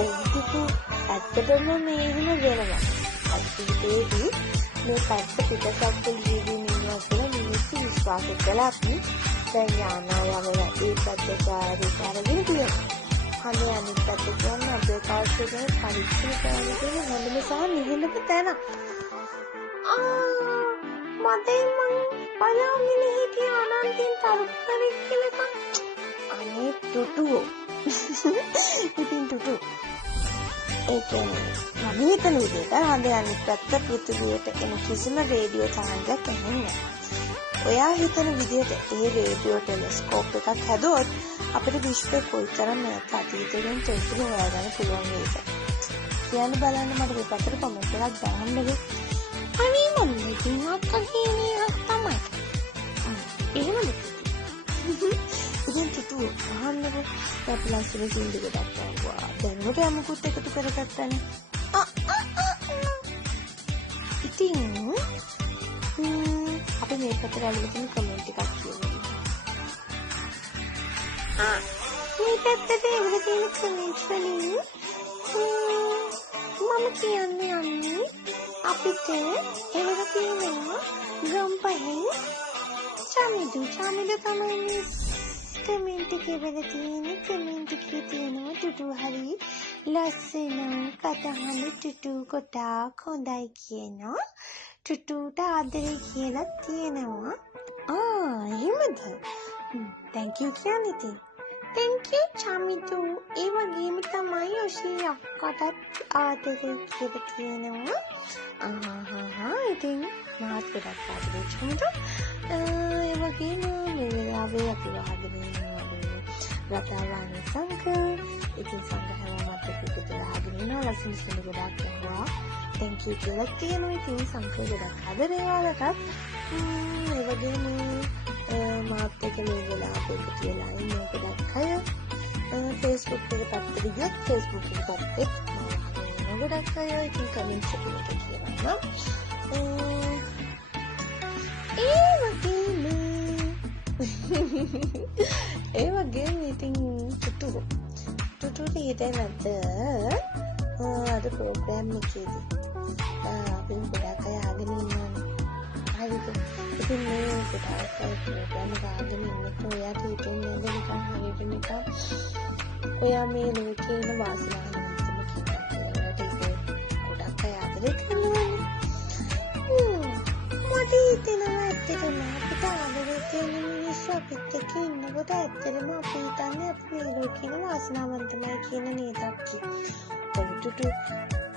ඔව්ටුටු ඇත්තටම මේ එහෙම වෙනවා. අතීතයේදී මේ පැත්ත පිටසක්වල ජීවීන් ඉන්නවා කියලා මිනිස්සු විශ්වාස කළා අපි. දැන් යානාවම ඒ පැත්තට ආරගෙන තියෙනවා. අනේ අනිත් පැත්ත කියන්නේ අභ්‍යවකාශයේ තියෙන පරිස්සම් කරන තියෙන හොඳම සහ නිහඬම තැන. මතේ මං බලාගෙන හිටිය අනන්තින් තරුපරෙක් කියලා. අනේ ටුටුවෝ. ඉතින් ටුටු. ඒ කියන්නේ මම හිතන විදිහට හඳ අනිත් පැත්ත පෘථිවියට එන කිසිම රේඩියෝ තරංගයක් එන්නේ නැහැ. ඔයා හිතන විදිහට ඒ රේඩියෝ ටෙලස්කෝප් එකක් හැදුවොත් අපිට විශ්වයේ කොයිතරම් ඈත අතීතයෙන් තොරතුරු හොයාගන්න පුළුවන් වේද? කියන්න බලන්න මට මේ පැත්තට කමෙන්ට් එකක් දාන්නද? අනේ මම ඉතින් අක්කා කියන්නේ තමයි. එහෙමද? ඉතින් ටුටු අහන්නකො අපි ලස්සන සින්දු ගොඩක් ආවා. දැන් උට යමුකුත් එකතු කරගත්තානේ. ඉතින් අපි මේ පැත්තට අල්ලගෙන තියෙන කමෙන්ට් එකක් කියමු. මේ පැත්තට එවල තියෙන කමෙන්ට් වලින් මම කියන්නේ අන්නේ අපිට එවල තියෙනවා ගම්පහෙන් චමිදු තමයි කමෙන්ට් එකේ වල තියෙන කමෙන්ට් එකේ තියෙනවා ටුටු හරි ලස්සන කතාහඬ ටුටු කොටක් හොඳයි කියනවා. ටුටුට ආදරේ කියලා තියෙනවා. එහෙමද? thank you කියන්නේ ඉතින්. thank you චමිතු. ඒ වගේම තමයි ඔෂී අක්කටත් ආදරේ කියලා තියෙනවා. ඉතින් මාත් ගොඩක් ආදරේ චමිතු. ඒ වගේම මේ වෙලාවේ අපි වාදනය රතාවානි සංඝ. ඉතින් සංඝහව මත පිටතට ආගෙන ඉනවා ලස්සන සින්දු ගොඩක් ඇහුවා. thank you කියලා තියෙනවා. ඉතින් සංඝ ගොඩක් ආදරේ වලටත්. ඒ වගේම මාත් එක්ක මේ වෙලාවට එකතු වෙලා ඉන්න ගොඩක් අය Facebook එකේ පැත්තට ගියත් Facebook එකේ පැත්තේ මම ගොඩක් අය ඉතින් කමෙන්ට්ස් එකකට කියනවා. ඒ වගේම ඉතින් ටුටුට හිතේ නැද්ද අද ප්‍රෝග්‍රෑම් එකේදී අපි ගොඩක් අය ආගෙන ඉන්නවා. හරිද? ඉතින් මේ ගොඩක් අය ප්‍රෝග්‍රෑම් එක ආගෙන ඉන්නකොට ඔයාට හිතෙන්නේ නැද්ද නිකන් හරියට නිකන් ඔයා මේ ලෝකේ ඉන්න වාසනාවන්තම කෙනෙක් කියලා. ඒක ගොඩක් අය ආදරේ කරනවා. මට හිතෙනවා ඇත්තටම අපිට ආදරේ තියෙන මිනිස්සු අපිත් එක්ක ඉන්නකොට ඇත්තටම අපි හිතන්නේ අපි මේ ලෝකේ ඉන්න වාසනාවන්තමයි කියන නේදක් කියලා. ඔව්ටුටු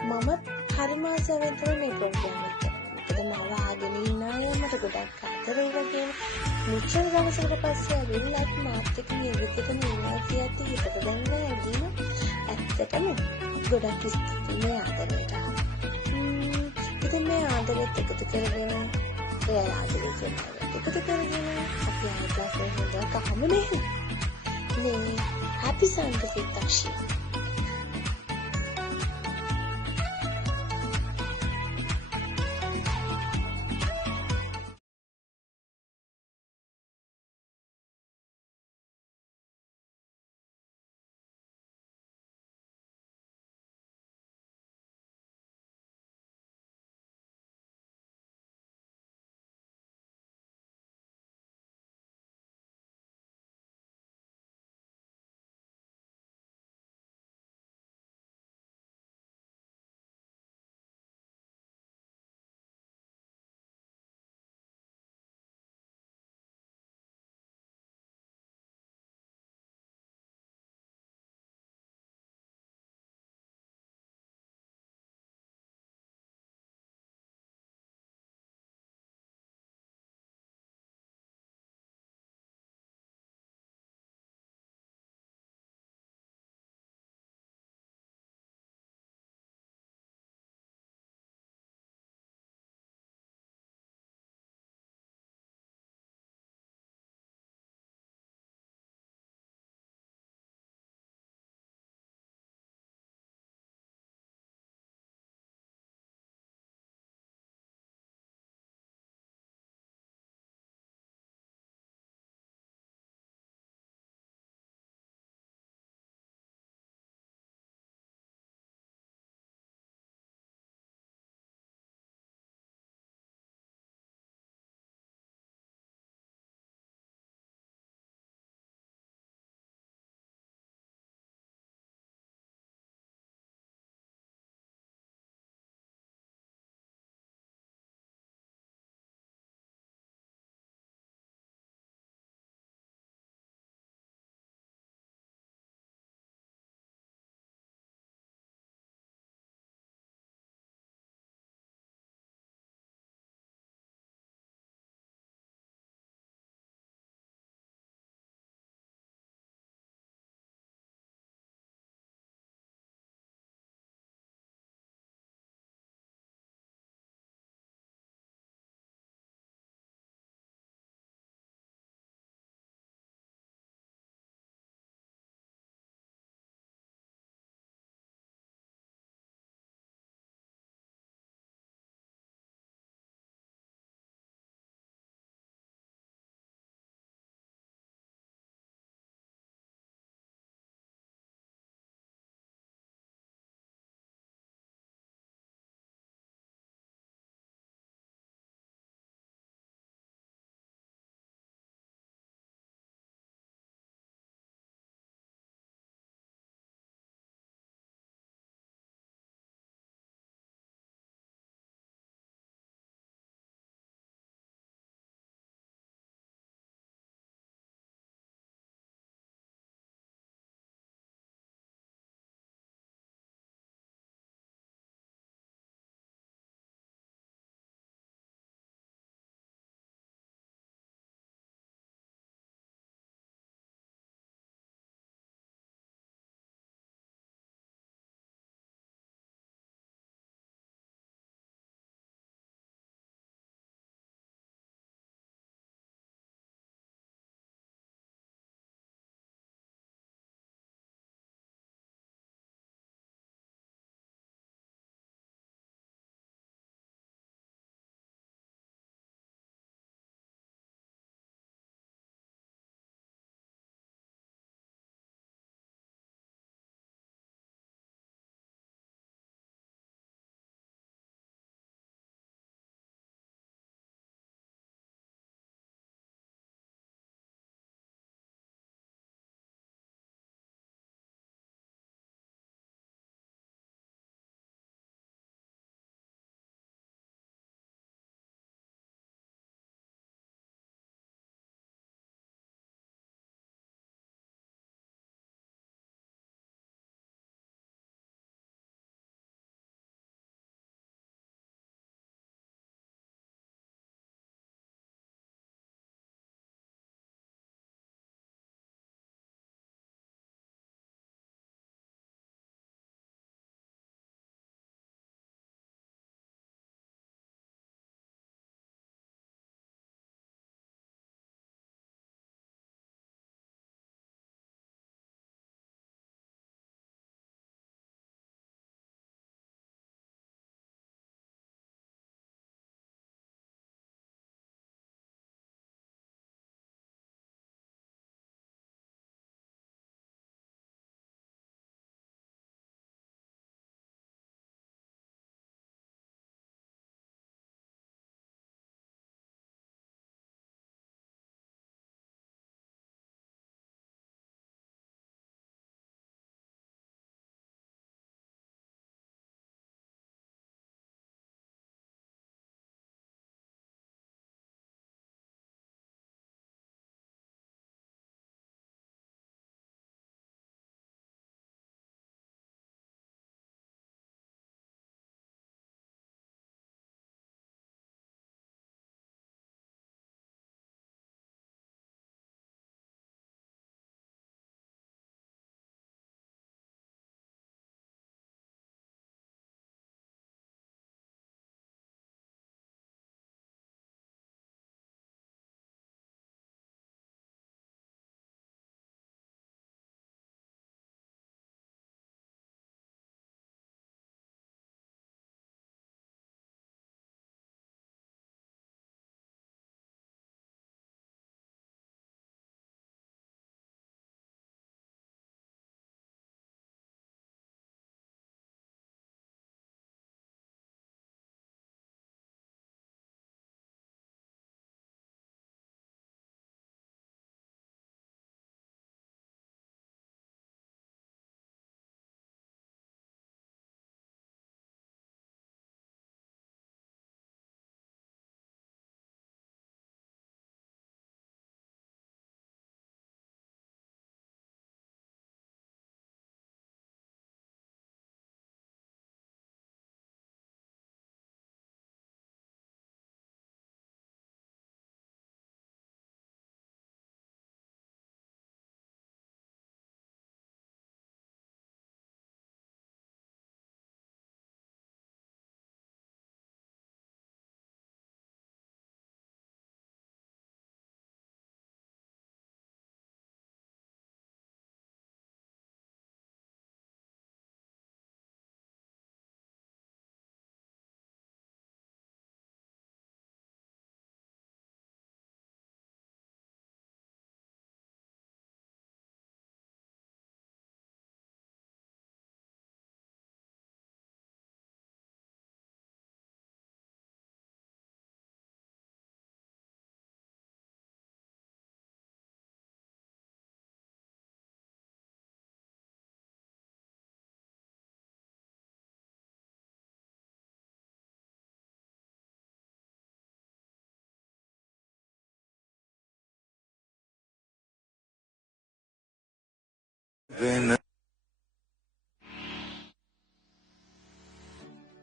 මම හරිම ආසාවෙන් තමයි මේ ප්‍රෝග්‍රෑම් එක කරන්නේ. මම ආගෙන ඉන්න අය මට ගොඩක් ආදරේ වගේ මෙච්චර දවසකට පස්සේ අවිල්ලත් මාත් එක්ක මේ විදිහටම ඉන්නවා කියත් හිතට දැනෙනවා ඇගීම ඇත්තටම ගොඩක් ස්තුතියි ආදරේට. ඉතින් මේ ආදරෙත් එකතු කරගෙන එයා ආදරේ කරනවා. එකතු කරගෙන අපි ආයෙත් ලස්සන හොඳක් අහමු නේද? නේ happy Sunday Takshi.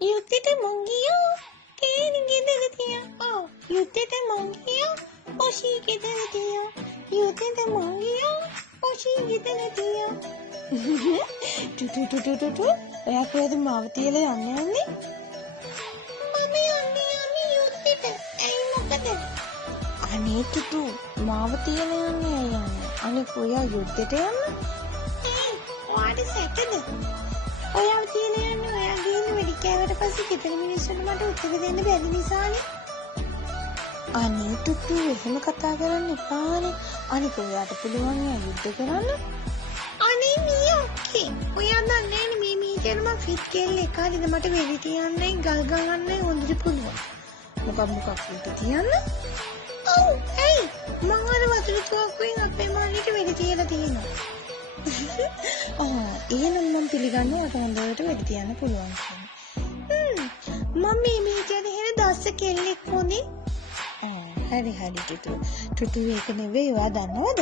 යුද්ධෙට මං ගියා කේරි ගෙදර තියා යුද්ධෙට මං ගියා ඔෂී ගෙදර තියා යුද්ධෙට මං ගියා ඔෂී ගෙදර තියා ටු ඔයා කොහෙද මාව තියලා යන්නේ මම යන්නේ යුද්ධෙට ඇයි මොකද අනේ ටු මාව තියලා යන්නේ අනික ඔයා යුද්ධෙට යන්නේ ඔයාට සැකද ඔයා තියලා යන්නේ ඔයා ගිහින් වෙඩි කෑවට පස්සේ කිතර මිනිස්සුන්ට මට උත්තර දෙන්න බැරි නිසානේ අනේ ටු එහෙම කතා කරන්න එපානේ අනික ඔයාට පුළුවන් යුද්ධ කරන්න අනේ මී ඔක්කේ ඔයා දන්නේ නේ මේ මීටර් මම ෆිත් කෙල්ල එකාරිද මට වෙඩි තියන්නේ ගල් ගහන්නේ හොඳට පුළුවන් මොකක් ෆිත් තියන්න ඔව් ඇයි මම අර වතුර තුවක්කුවෙන් අපේ මාළියට වෙඩි තියලා තියෙනවා එහෙනම් මම පිළිගන්නවා ඔයාට හොඳට වෙඩි තියන්න පුළුවන් මම මේ මීටර් එහෙම දස්ස කෙල්ලෙක් හොඳේ හරි ටුටු ඒක නෙවෙයි ඔයා දන්නවද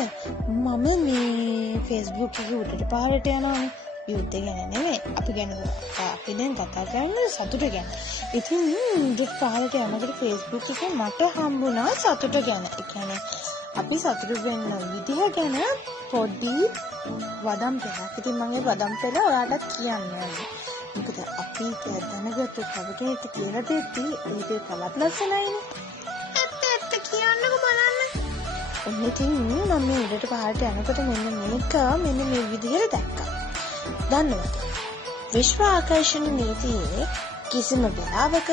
මම මේ Facebook එකේ උඩට පාරට යනවානේ යුද්ධ ගැන නෙවෙයි අපි දැන් කතා කරන්නේ සතුට ගැන ඉතින් උඩට පාරට යනකොට Facebook එකේ මට හම්බුණා සතුට ගැන ඒ කියන්නේ අපි සතුට වෙන්න විදිහ ගැන පොඩි වදම් පෙළක් ඉතින් මම ඒ වදම් පෙළ ඔයාලට කියන්න යනවා මොකද අපි දැනගත්ත තව කෙනෙක් කියලා දෙද්දී ඒකේ තවත් ලස්සනයිනේ ඉතින් මම මේ උඩට පහළට යනකොට මෙන්න මේ විදිහට දැක්කා. දන්නවද? විශ්ව ආකර්ෂණ නීතියේ කිසිම වෙලාවක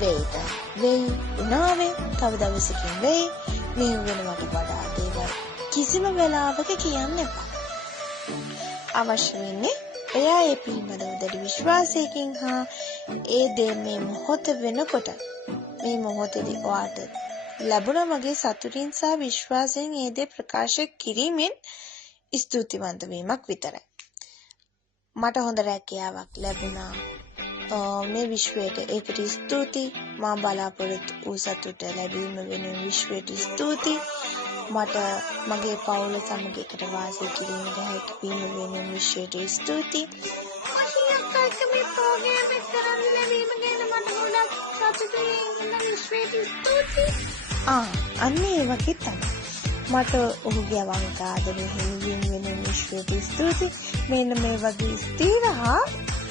වෙයි උනාවේ තව දවසකින් වෙයි මේ වෙනවට වඩා දේවල් කිසිම වෙලාවක කියන්න එපා. අවශ්‍ය වෙන්නේ එයා ඒ පිළිබඳව දැඩි විශ්වාසයකින් හා ඒ දේ මේ මොහොත වෙනකොට මේ මොහොතේදී ඔයාට ලැබුණ මගේ සතුටින් සහ විශ්වාසයෙන් ඒ දේ ප්‍රකාශ කිරීමෙන් ස්තුතිවන්ත වීමක් විතරයි. මට හොඳ රැකියාවක් ලැබුණා. මේ විශ්වයට ඒකට ස්තුතියි. මා බලාපොරොත්තු වූ සතුට ලැබීම වෙනුවෙන් විශ්වයට ස්තුතියි. මට මගේ පවුල සමග එකට වාසය කිරීමට හැකි වීම වෙනුවෙන් විශ්වයට ස්තුතියි. අන්න ඒ වගේ තමයි. මට ඔහුගේ අවංක ආදරය හිමිවීම වෙනුවෙන් විශ්වයට ස්තුතියි. මෙන්න මේ වගේ ස්ථිර හා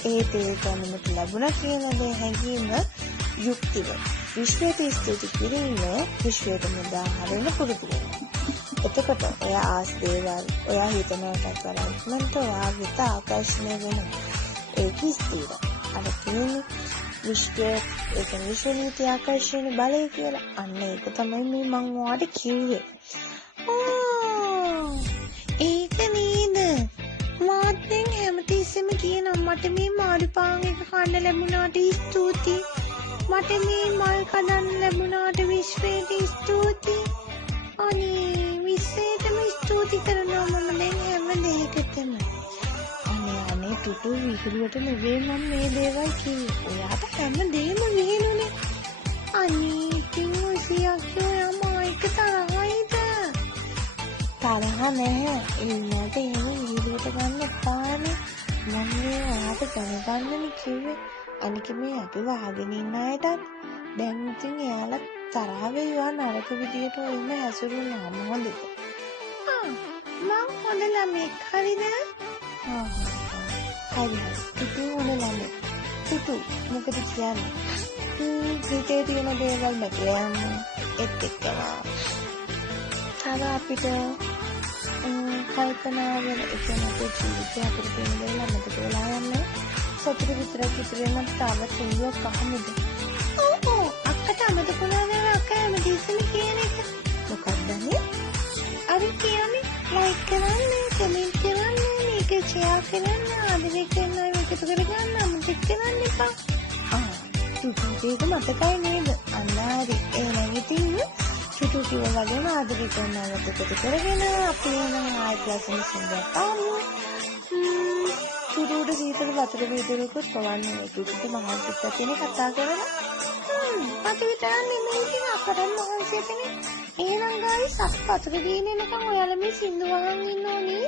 ඒ දේ දැනුමට ලැබුණා කියලා දේ හැඟීම යුක්තිව විශ්වයට ස්තුති කිරීම විශ්වයට මුදා හරින පුරුදු වෙනවා. එතකොට ඔයා ආස් දේවල් ඔයා හිතනටත් වඩා ඉක්මනට ඔයා වෙත ආකර්ෂණය වෙනවා. ඒක ස්ථිර. අර කියන්නේ විශ්ව නීති ආකර්ෂණ බලය කියලා. අන්න ඒක තමයි මේ මං ඔයාලට කිව්වේ. ඒක නේද? මාත් දැන් හැමතිස්සෙම කියනවා මට මේ මාළුපාන් එක කන්න ලැබුණාට ස්තුතියි. මට මේ මල් කඩන්න ලැබුණාට විශ්වයට ස්තුතියි. අනේ විශ්වයටම ස්තුති කරනවා මම දැන් හැම දෙයකටම. අනේ ටුටු විහිළුවට නෙවෙයි මම මේ දේවල් කිව්වේ. ඔයාට හැම දෙයක්ම විහිළුනේ. අනේ ඉතින් ඔසියක් ඔයා මායික තරහයිද? තරහ නැහැ. ඒකට එහෙම විහිළුවට ගන්න එපානේ. මම මේ ඔයාට දැනගන්නනේ කිව්වේ. අනික මේ අපි වහගෙන ඉන්න අයටත් දැන් ඉතින් එයාලා තරහ වෙනවා නරක විදියට ඔන්න හැසිරුණාම හොඳද? මම හොඳ ළමෙක් හරිද? හරි. ටුටු හොඳ ළමෙක්. ටුටු මොකද කියන්නේ? හිතේ තියෙන දේවල් නැතිවම එක්කනවා. තව අපිට කල්පනා වෙන එක නැති ජීවිතය අපිට තියෙන දේවල් මතක වෙලා යන්නේ. සතුට විතරක් ඉතුරු වෙන තව සිල්වක් අහමුද? ඔව් අක්කට අමතකුණා නේද අක්කා හැමදෙස්සම කියන එක. මොකක්ද නේ? අර කියන්නේ ලයික් කරන්න, කමෙන්ට් කරන්න, මේක ෂෙයා කරන්න, ආදරය කරන්න, මේක කරගන්න, අමතක කරන්න එපා. ටුටුට මතකයි නේද? අන්නාරි එහෙනම් ඉතින් ටුටු කිව්වා වගේම ආදරය කරනවා එකතු කරගෙන අපි එනවා ආයි ක්ලාස් එකේ ඉඳලා ආමු. ටුටුට සීතල වතුර වීදුරුවකුත් පවන්නේ මේ ටුටුට මහන්සියට තියෙන කතා කරලා අපි විතරන්නේ මේ ඉතින් අපරන් මහන්සියටනේ. එහෙනම් ගායිස් අපි වතුර දීන්නේ නැකම් ඔයාලා මේ සින්දු වහන් ඉන්න ඕනේ.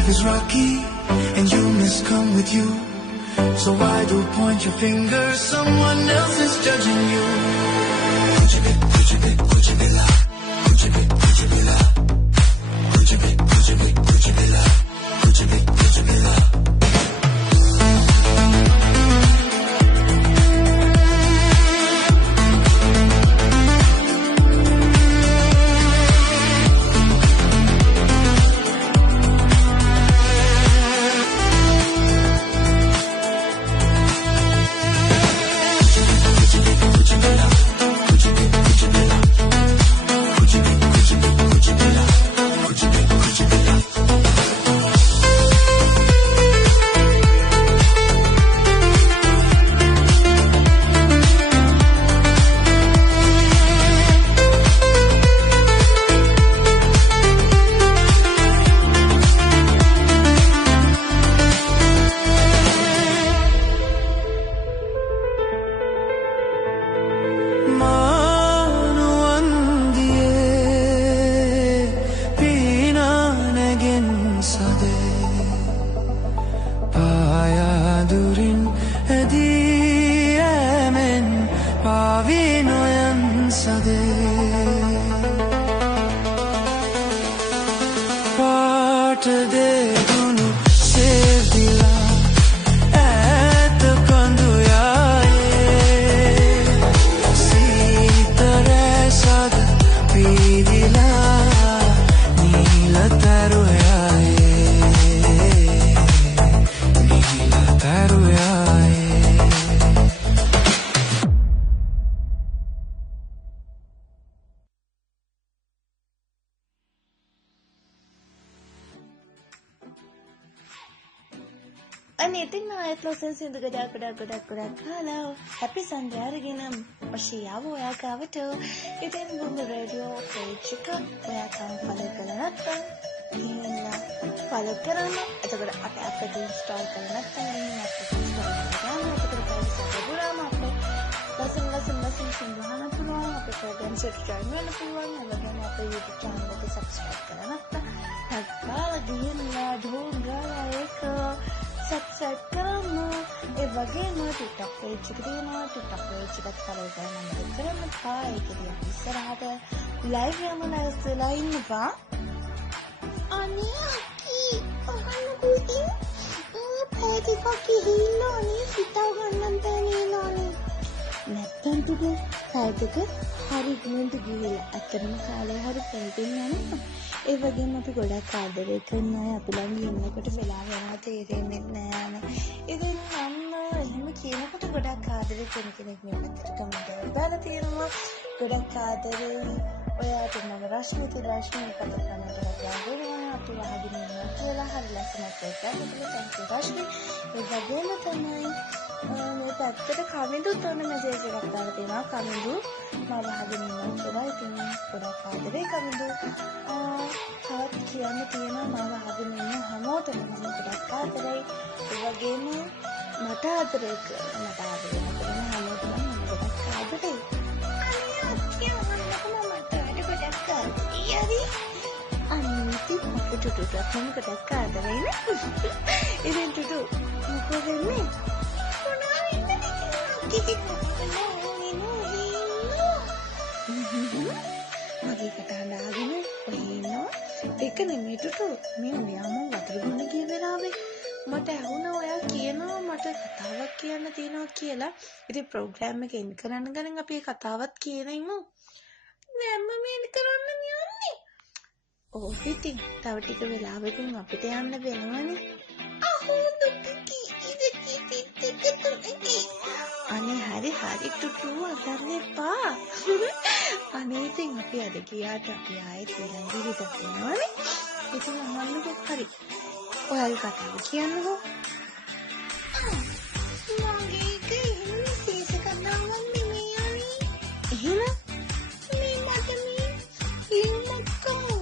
life is rocky and you miss come with you. So why do point your finger? Someone else is judging you. Could you be love? Could you be love? Could you be love? Could you be love? Could you be love? Could you be love? අනේ ඉතින් ආයෙත් ලොසෙන් සින්දු ගොඩක් කාලා හැපි සන්ඩේ අරගෙන ඔෂියාව ඔයා ගාවට ඉතින් බුම්බ රේඩියෝ පේජ් එක ඔයා තාම ෆලෝ කරලා නැත්නම් ගිහිල්ලා ෆලෝ කරන්න. එතකොට අපේ ඇප් එක ඉන්ස්ටෝල් කරලා නැත්නම් අපේ ඉන්ස්ටෝල් කරගන්න. එතකොට පස්සේ අපේ ලස්සන සින්දු අහන්න පුළුවන්. අපේ ප්‍රෝග්‍රෑම්ස් එකට ජොයින් වෙන්න පුළුවන්. එවගේම අපේ YouTube channel එක subscribe කරලා නැත්නම් හත්පාලා ගිහිල්ලා ඩෝංගා එක subscribe කරන්න. ඒ වගේම TikTok page එක තියෙනවා. TikTok page එකත් follow කරන්න කරන්න එපා. ඒකදී අපි ඉස්සරහට live වෙලා ඉන්නවා. අනේ අකී අහන්නකෝ ඉතින් පැයක ගිහිල්ලා අනේ හිතාව ගන්න බැහැ නෝනේ. නැත්තම් තුද පැයක හරි ගුණට ගිහිල්ලා අතරම කාලය හරි පැයකින් යනවා. ඒ වගේම අපි ගොඩක් ආදරය කරන අය අපි ළඟ ඉන්නකොට වෙලාව යනවා තේරෙන්නේ නැහැ. ඉතින් අන්න එහෙම කියනකොට ගොඩක් ආදරය කරන කෙනෙක් මේ පැත්තට කමෙන්ට් එකක් දාලා තියෙනවා. ගොඩක් ආදරේ ඔයාට මම රශ්මි කතා කරන්න ගියා. අපි වහගෙන ඉන්නවා කියලා හරි ලස්සනක් එකක්. thank you රශ්මි. ඒ වගේම තමයි මේ පැත්තට කමින්දුත් ඔන්න මෙසේජ් එකක් දාලා තියෙනවා. කමින්දු මම වහගෙන ඉන්නවා කියලා. ඉතින් ගොඩක් ආදරේ කමින්දු. තවත් කියන්න තියෙනවා මම වහගෙන ඉන්න හැමෝටම මම ගොඩක් ආදරේ. ඒ වගේම මට ආදරේ කරන හැමෝටම මම ගොඩක් ආදරේ. අනිත් පුටුටුට මම ගොඩක් ආදරේ නේ. ඉතින් තුටු මොකද වෙන්නේ? මගේ කතා නාගෙන ඔයනවා ඒක නෙමෙයි තුටු මේ ඔයාම වතුර බොන්න ගිය වෙලාවේ මට ඇහුණා ඔයා කියනවා මට කතාවක් කියන්න තියෙනවා කියලා. ඉතින් ප්‍රෝග්‍රෑම් එක එන්ඩ් කරන්න ගමන් අපි ඒ කතාවත් කියනෙමු. නෑම මේන් කරන්න යන්නේ. ඔව් ඉතින් තව ටික වෙලාවකින් අපිට යන්න වෙනවනේ. අහෝ දුක්කි ඉතින් අනේ හරි තුටු අතන්න එපා. අනේ ඉතින් අපි අද ගියාට අපි ආයෙත් ඊළඟ විදිහට වෙනවනේ. ඉතින් අහන්නකෝ හරි. ඔයාගේ කතාව කියන්නකෝ. මගේ කේ සීස කතාවක් නෙමෙයි අනේ. එහෙනම් මේ මට මේ ලිමක්කෝ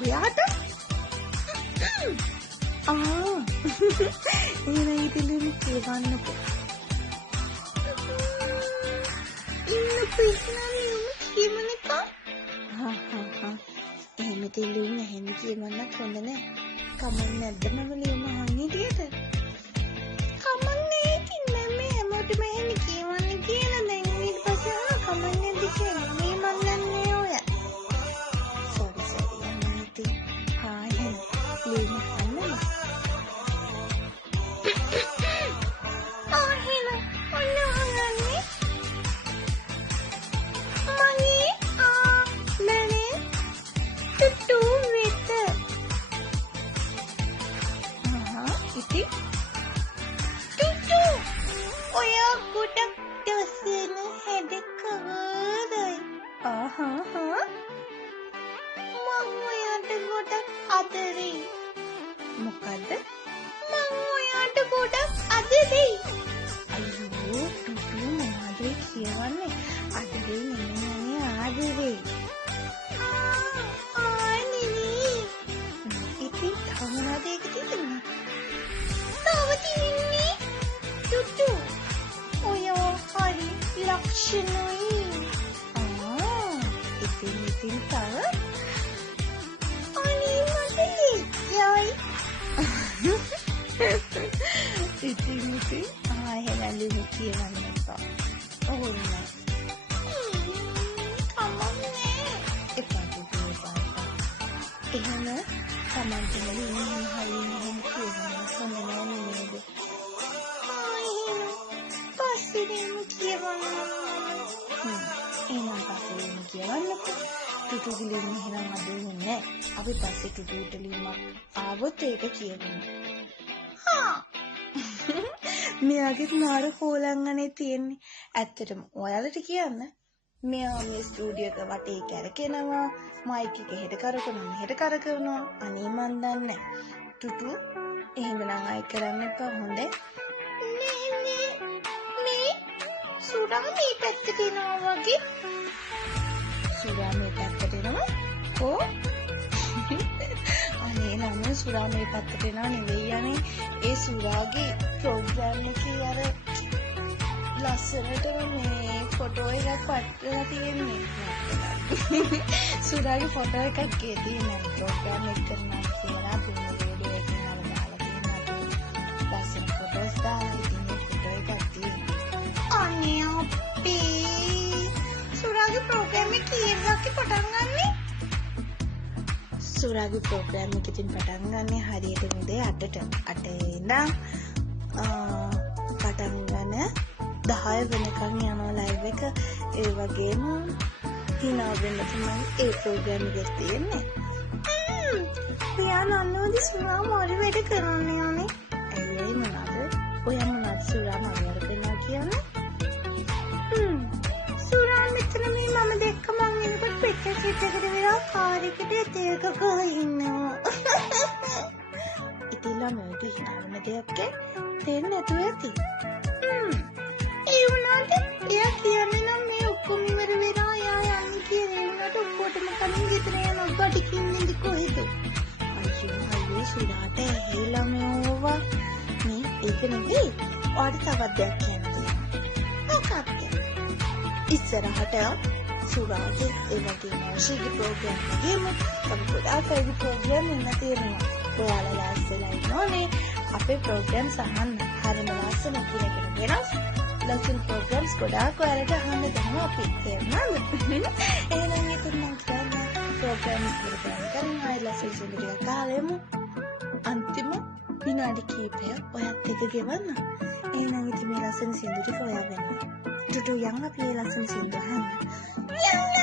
ඔයාට එහෙනම් ඉතින් කියවන්නකෝ. පිස්සුනා ලියුම කියමන එක. එහෙම ඉතින් ලියුම එහෙම කියමන්නත් හොඳ නෑ. කමක් නැද්ද මම ලියුම අහන්න හිටියට? කමන්නේ ඉතින් මම හැමෝටම එහෙම කියවන්න කියලා දැන් ඊට පස්සේ කමක් නැද්ද කියලා මේ මන් දන්නේ ඔය. සෝරි මම ඉතින් එහෙම ලියුම අහන්නද? මොකද? මං ඔයාට ගොඩක් අදරෙයි. අයියෝ ටුටු මොනවද කියවන්නේ? අදරෙයි නෙමෙයි ආදරෙයි. ආනිනි. ඉතින් තවමද ඒක තියෙන්නේ? තව තියෙන්නේ ටුටු. ඔයා හරි ලක්ෂණයි. ඉතින් තව අනේ මට යයි. ඉතින් එහෙනම් ලියුම කියවන්න එපා. ඕන්න. කමන්නේ. එපා දුපා. එහෙම සමන්තන ලියුම හරියම කියවන්න සම්මත නේද? පස්සේ කියවන්න. එහෙනම් පස්සේ කියවන්නකෝ. ටුටු ලියුම එහෙනම් අදින්නේ නැහැ. අපි පස්සේ ටුටුට ලියුමක් ආවොත් ඒක කියවන්න. මෙයාගේ නාර හොලංගනේ තියෙන්නේ. ඇත්තටම ඔයාලට කියන්න. මෙයා මේ ස්ටුඩියෝ එක වටේ කැරකෙනවා. මයික් එක හෙට කරකවනවා මෙහෙට කරකවනවා. අනේ මන් දන්නේ. ටුටු එහෙමනම් අය කරන්න එපා හොඳේ. මේ සුරා මේ පැත්තට එනවා වගේ. සුරා මේ පැත්තට එනවා. ඕ අනේ නම් සුරා මේ පැත්තට එනවා නෙවෙයි යන්නේ. ඒ සුරාගේ ප්‍රෝග්‍රෑම් එකේ අර ලස්සනට මේ ෆොටෝ එකක් පටලා තියෙන්නේ. සුරාගේ ෆොටෝ එකක් ගේ තියෙනවා ප්‍රෝග්‍රෑම් එක කරනවා කියලා පුරුදු වීඩියෝ එකකින් අර දාලා තියෙනවා. ලස්සන ෆොටෝස් දාලා ඉතින් ඒ ෆොටෝ එකක් තියෙනවා. අනේ අපේ සුරාගේ ප්‍රෝග්‍රෑම් එක කීයක්ද පටන් ගන්නෙ? සුරාගේ ප්‍රෝග්‍රෑම් එක ඉතින් පටන් ගන්නෙ හරියට උදේ 8ට. 8 ඉඳන් පටන් ගන්න 10 වෙනකන් යනවා ලයිව් එක. ඒ වගේම හිනා වෙන්න තමයි ඒ ප්‍රෝග්‍රෑම් එක තියෙන්නේ. පියානෝ නෝදි සුරා මොරි වැඩ කරන්නේ යන්නේ. ඇයි මොනවාද? ඔයා මොනවද සුරා මම කරනවා කියන්නේ? සුරා මෙතන මේ මම දැක්ක මං එනකොට පිටට පිටකට වෙලා කාර් එකට තේක ගහ ඉන්නවා. ඉතින් ළමයට හිතාගෙන දෙයක් තේරෙන්නේ නැතුව ඇති. ඒ වුණාට එයා කියන්නේ නම් මේ ඔක්කොම ඉවර වෙලා යා යන්නේ කියලා ඒ වුණාට ඔක්කොටම කලින් ගෙදර යනවා බඩකින් ඉඳි කොහෙද? අයියෝ සුරාට ඒ ළමයෝවා මේ ඒක නෙවෙයි. ඔයාට තවත් දෙයක් කියන්න තියෙනවා. මොකක්ද? ඉස්සරහට සුරාගේ ඒ වගේම ශීඝ්‍ර ප්‍රෝග්‍රෑම් එකේම කම්පියුටර් ෆයිල් ප්‍රෝග්‍රෑම් එක තියෙනවා. ඔයාලා ලෑස්තිලා ඉන්නෝනේ අපේ ප්‍රෝග්‍රෑම්ස් අහන්න. හරිම ලස්සන කෙනෙක්ට වෙනස් ලස්සන ප්‍රෝග්‍රෑම්ස් ගොඩාක් ඔයාලට අහන්න දෙනවා අපි. තේරුණාද? එහෙනම් ඉතින් මම කියන්නේ ප්‍රෝග්‍රෑම් එක කරනවා ලස්සන සින්දුවක් කාලෙම අන්තිම විනාඩි කිහිපය ඔයත් එක්ක ගෙවන්න. එහෙනම් ඉතින් මේ ලස්සන සින්දු ටික ඔයා ගන්න. ටුටු යන්න අපි ලස්සන සින්දු අහන්න. යන්න.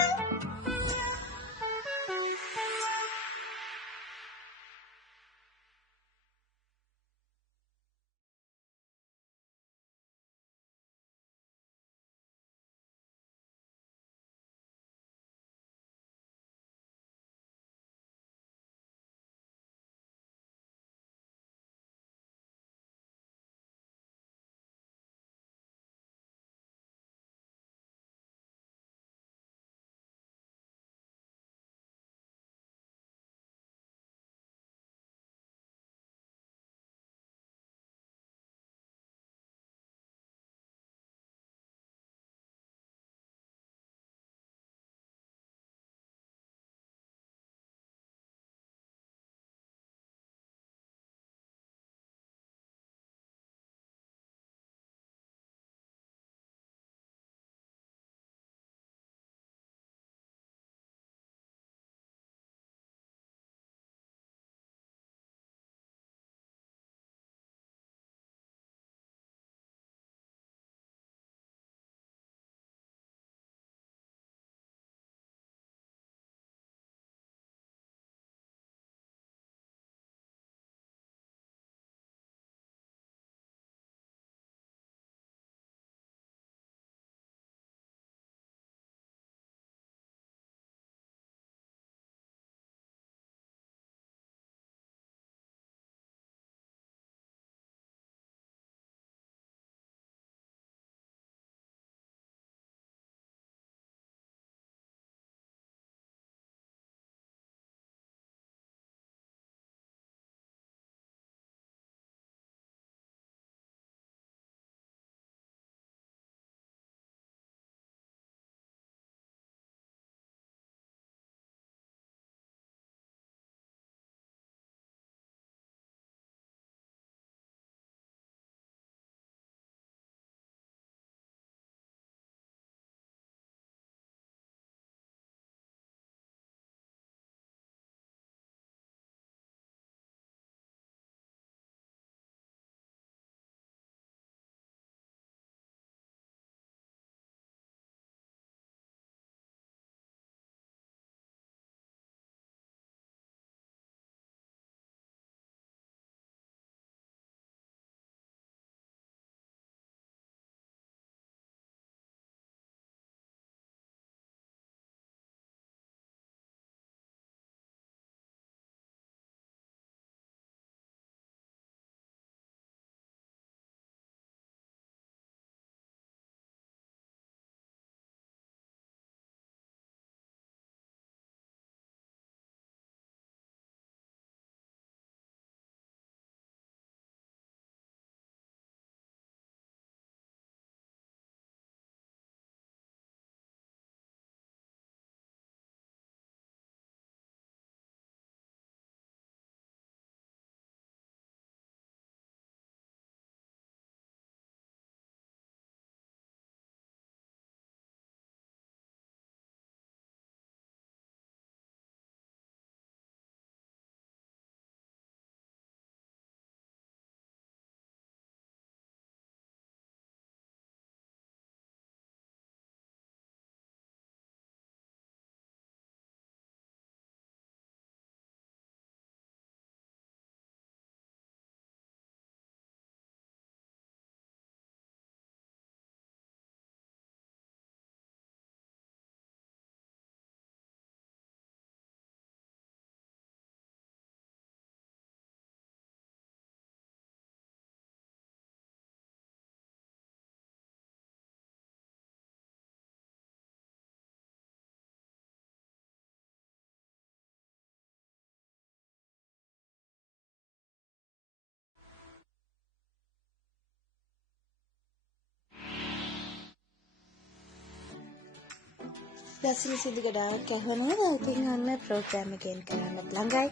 ලස්සන සින්දු ගොඩාක් ඇහුණා. ඉතින් ඔන්න ප්‍රෝග්‍රෑම් එකෙන් කරන්නත් ළඟයි.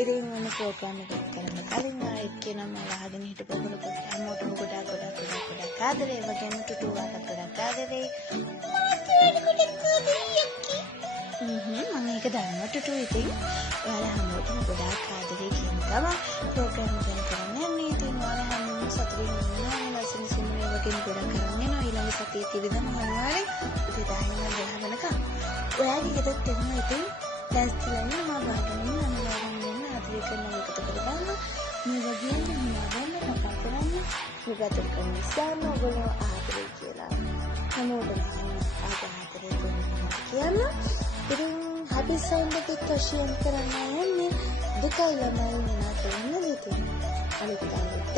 ඉතින් ඔන්න ප්‍රෝග්‍රෑම් එකෙන් කරන්න කලින් ආයෙත් කියනවා මම අහගෙන හිටපු කොට හැමෝටම ගොඩාක් ආදරේ. වගේම තුටුවාට ගොඩාක් ආදරේ. මම ඒක දන්නවා ටුටු. ඉතින් ඔයාලා හැමෝටම ගොඩාක් ආදරේ කියන ගම ප්‍රෝග්‍රෑම් එකෙන් කරන්න යන්නේ. ඉතින් ඔයාලා හැමෝම සතුටින් ඉන්නවා. ලස්සන සින්දු වගේම ගොඩක් කරන් යනවා. ඊළඟ සතියේ කිවිදම අනිවාර්යෙන් ඉතින් දාන්න වෙනකම් ඔයාගේ ගෙදරට එන්න. ඉතින් දැස්තිලා ඉන්න මම බාගෙන අනිවාර්යෙන් එන්න. ආදරේ කරනවා එකට කරගන්න. මේ වගේම හිනාවෙන්න කතා කරන්න. විගතට කරන නිසා ඔයගොල්ලෝ ආදරේ කියලා හැමෝටම ආදරේ කියන්න. ඉතින් happy sound එකත් ෂෙයාර් කරන්න යන්නේ. දෙකයි ළමයි නෑ ඉතින් අනිත් කාලෙත්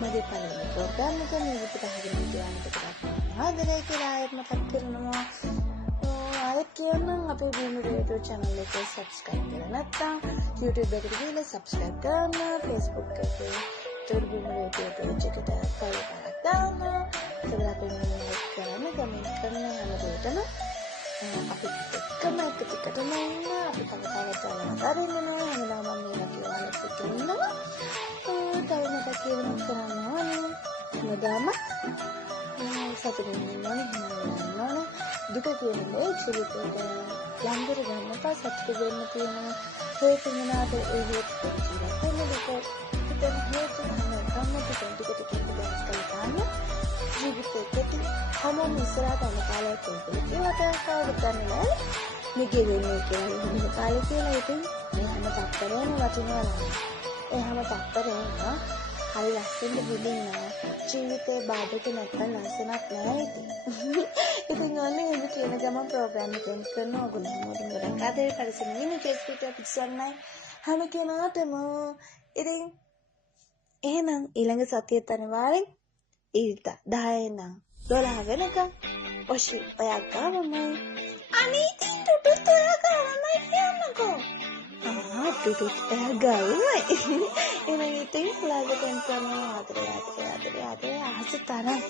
මගේ පළවෙනි ප්‍රෝග්‍රෑම් එක මේ විදිහට අහගෙන ඉඳියානට කරා ආදරේ කියලා ආයෙත් මතක් කරනවා. ආයෙත් කියන්නම් අපේ භූමි රේඩියෝ channel එක subscribe කරලා නැත්නම් YouTube එකට ගිහලා subscribe කරන්න. Facebook එකේ භූමි රේඩියෝ page එකට follow කරලා දාන්න. ඒකට අපේ like කරන්න, comment කරන්න හැමදේටම අපිත් එක්කම එකතිකටම ඉන්න. අපි තව තවත් ආදරෙන්නවා. හැමදාම මම මේ වගේ ඔයාලත් එක්ක ඉන්නවා. තව මතක් කියන්න කරන්න ඕනේ. හැමදාම සතුටින් ඉන්න ඕනේ. දුක කියන්නේ ජීවිතේට යම්බර ගන්නපා සතුට වෙන්න තියෙන හේතුනාට ඒ විදිහට ජීවත් වෙන්න දුක හිතන හේතු ගන්න ටික ගන්න ජීවිතේට හැමෝම ඉස්සරහට යන කාලයක් තියෙනවා. ඒකට කවුරුත් දන්නේ නැහැ. මේකේ වෙන්නේ කියලා මේ කාලේ කියලා ඉතින් මේ හැම තත්ත්වයක්ම වටිනවා නේද? ඒ හැම තත්ත්වයක්ම හරි ලස්සනට විඳිනවා. ජීවිතේ බාධක නැත්නම් ලස්සනක් නෑ ඉතින්. ඉතින් ඔන්න එහෙම කියන ගමන් ප්‍රෝග්‍රෑම් එකෙන් කරන ඕගොල්ලෝ හැමෝටම ගොඩක් ආදරේ පරිස්සම ඉන්න Facebook එපිසෝඩ්නයි හැම කෙනාටම. ඉතින් එහෙනම් ඊළඟ සතියේත් අනිවාර්යෙන් ඊට 10 ඉඳන් 12 වෙනකම් ඔෂි ඔයා ගාවමයි. අනිතින් ටුටුත් ඔයා ගාවමයි කියන්නකෝ. ටුටුත් ඔයා ගාවමයි. එහෙනම් ඉතින් ලාගටන් කරනවා ආදරේ අහස තරම්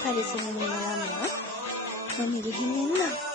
පරිස්සම වෙනවා. මම ගිහින් එන්නම්.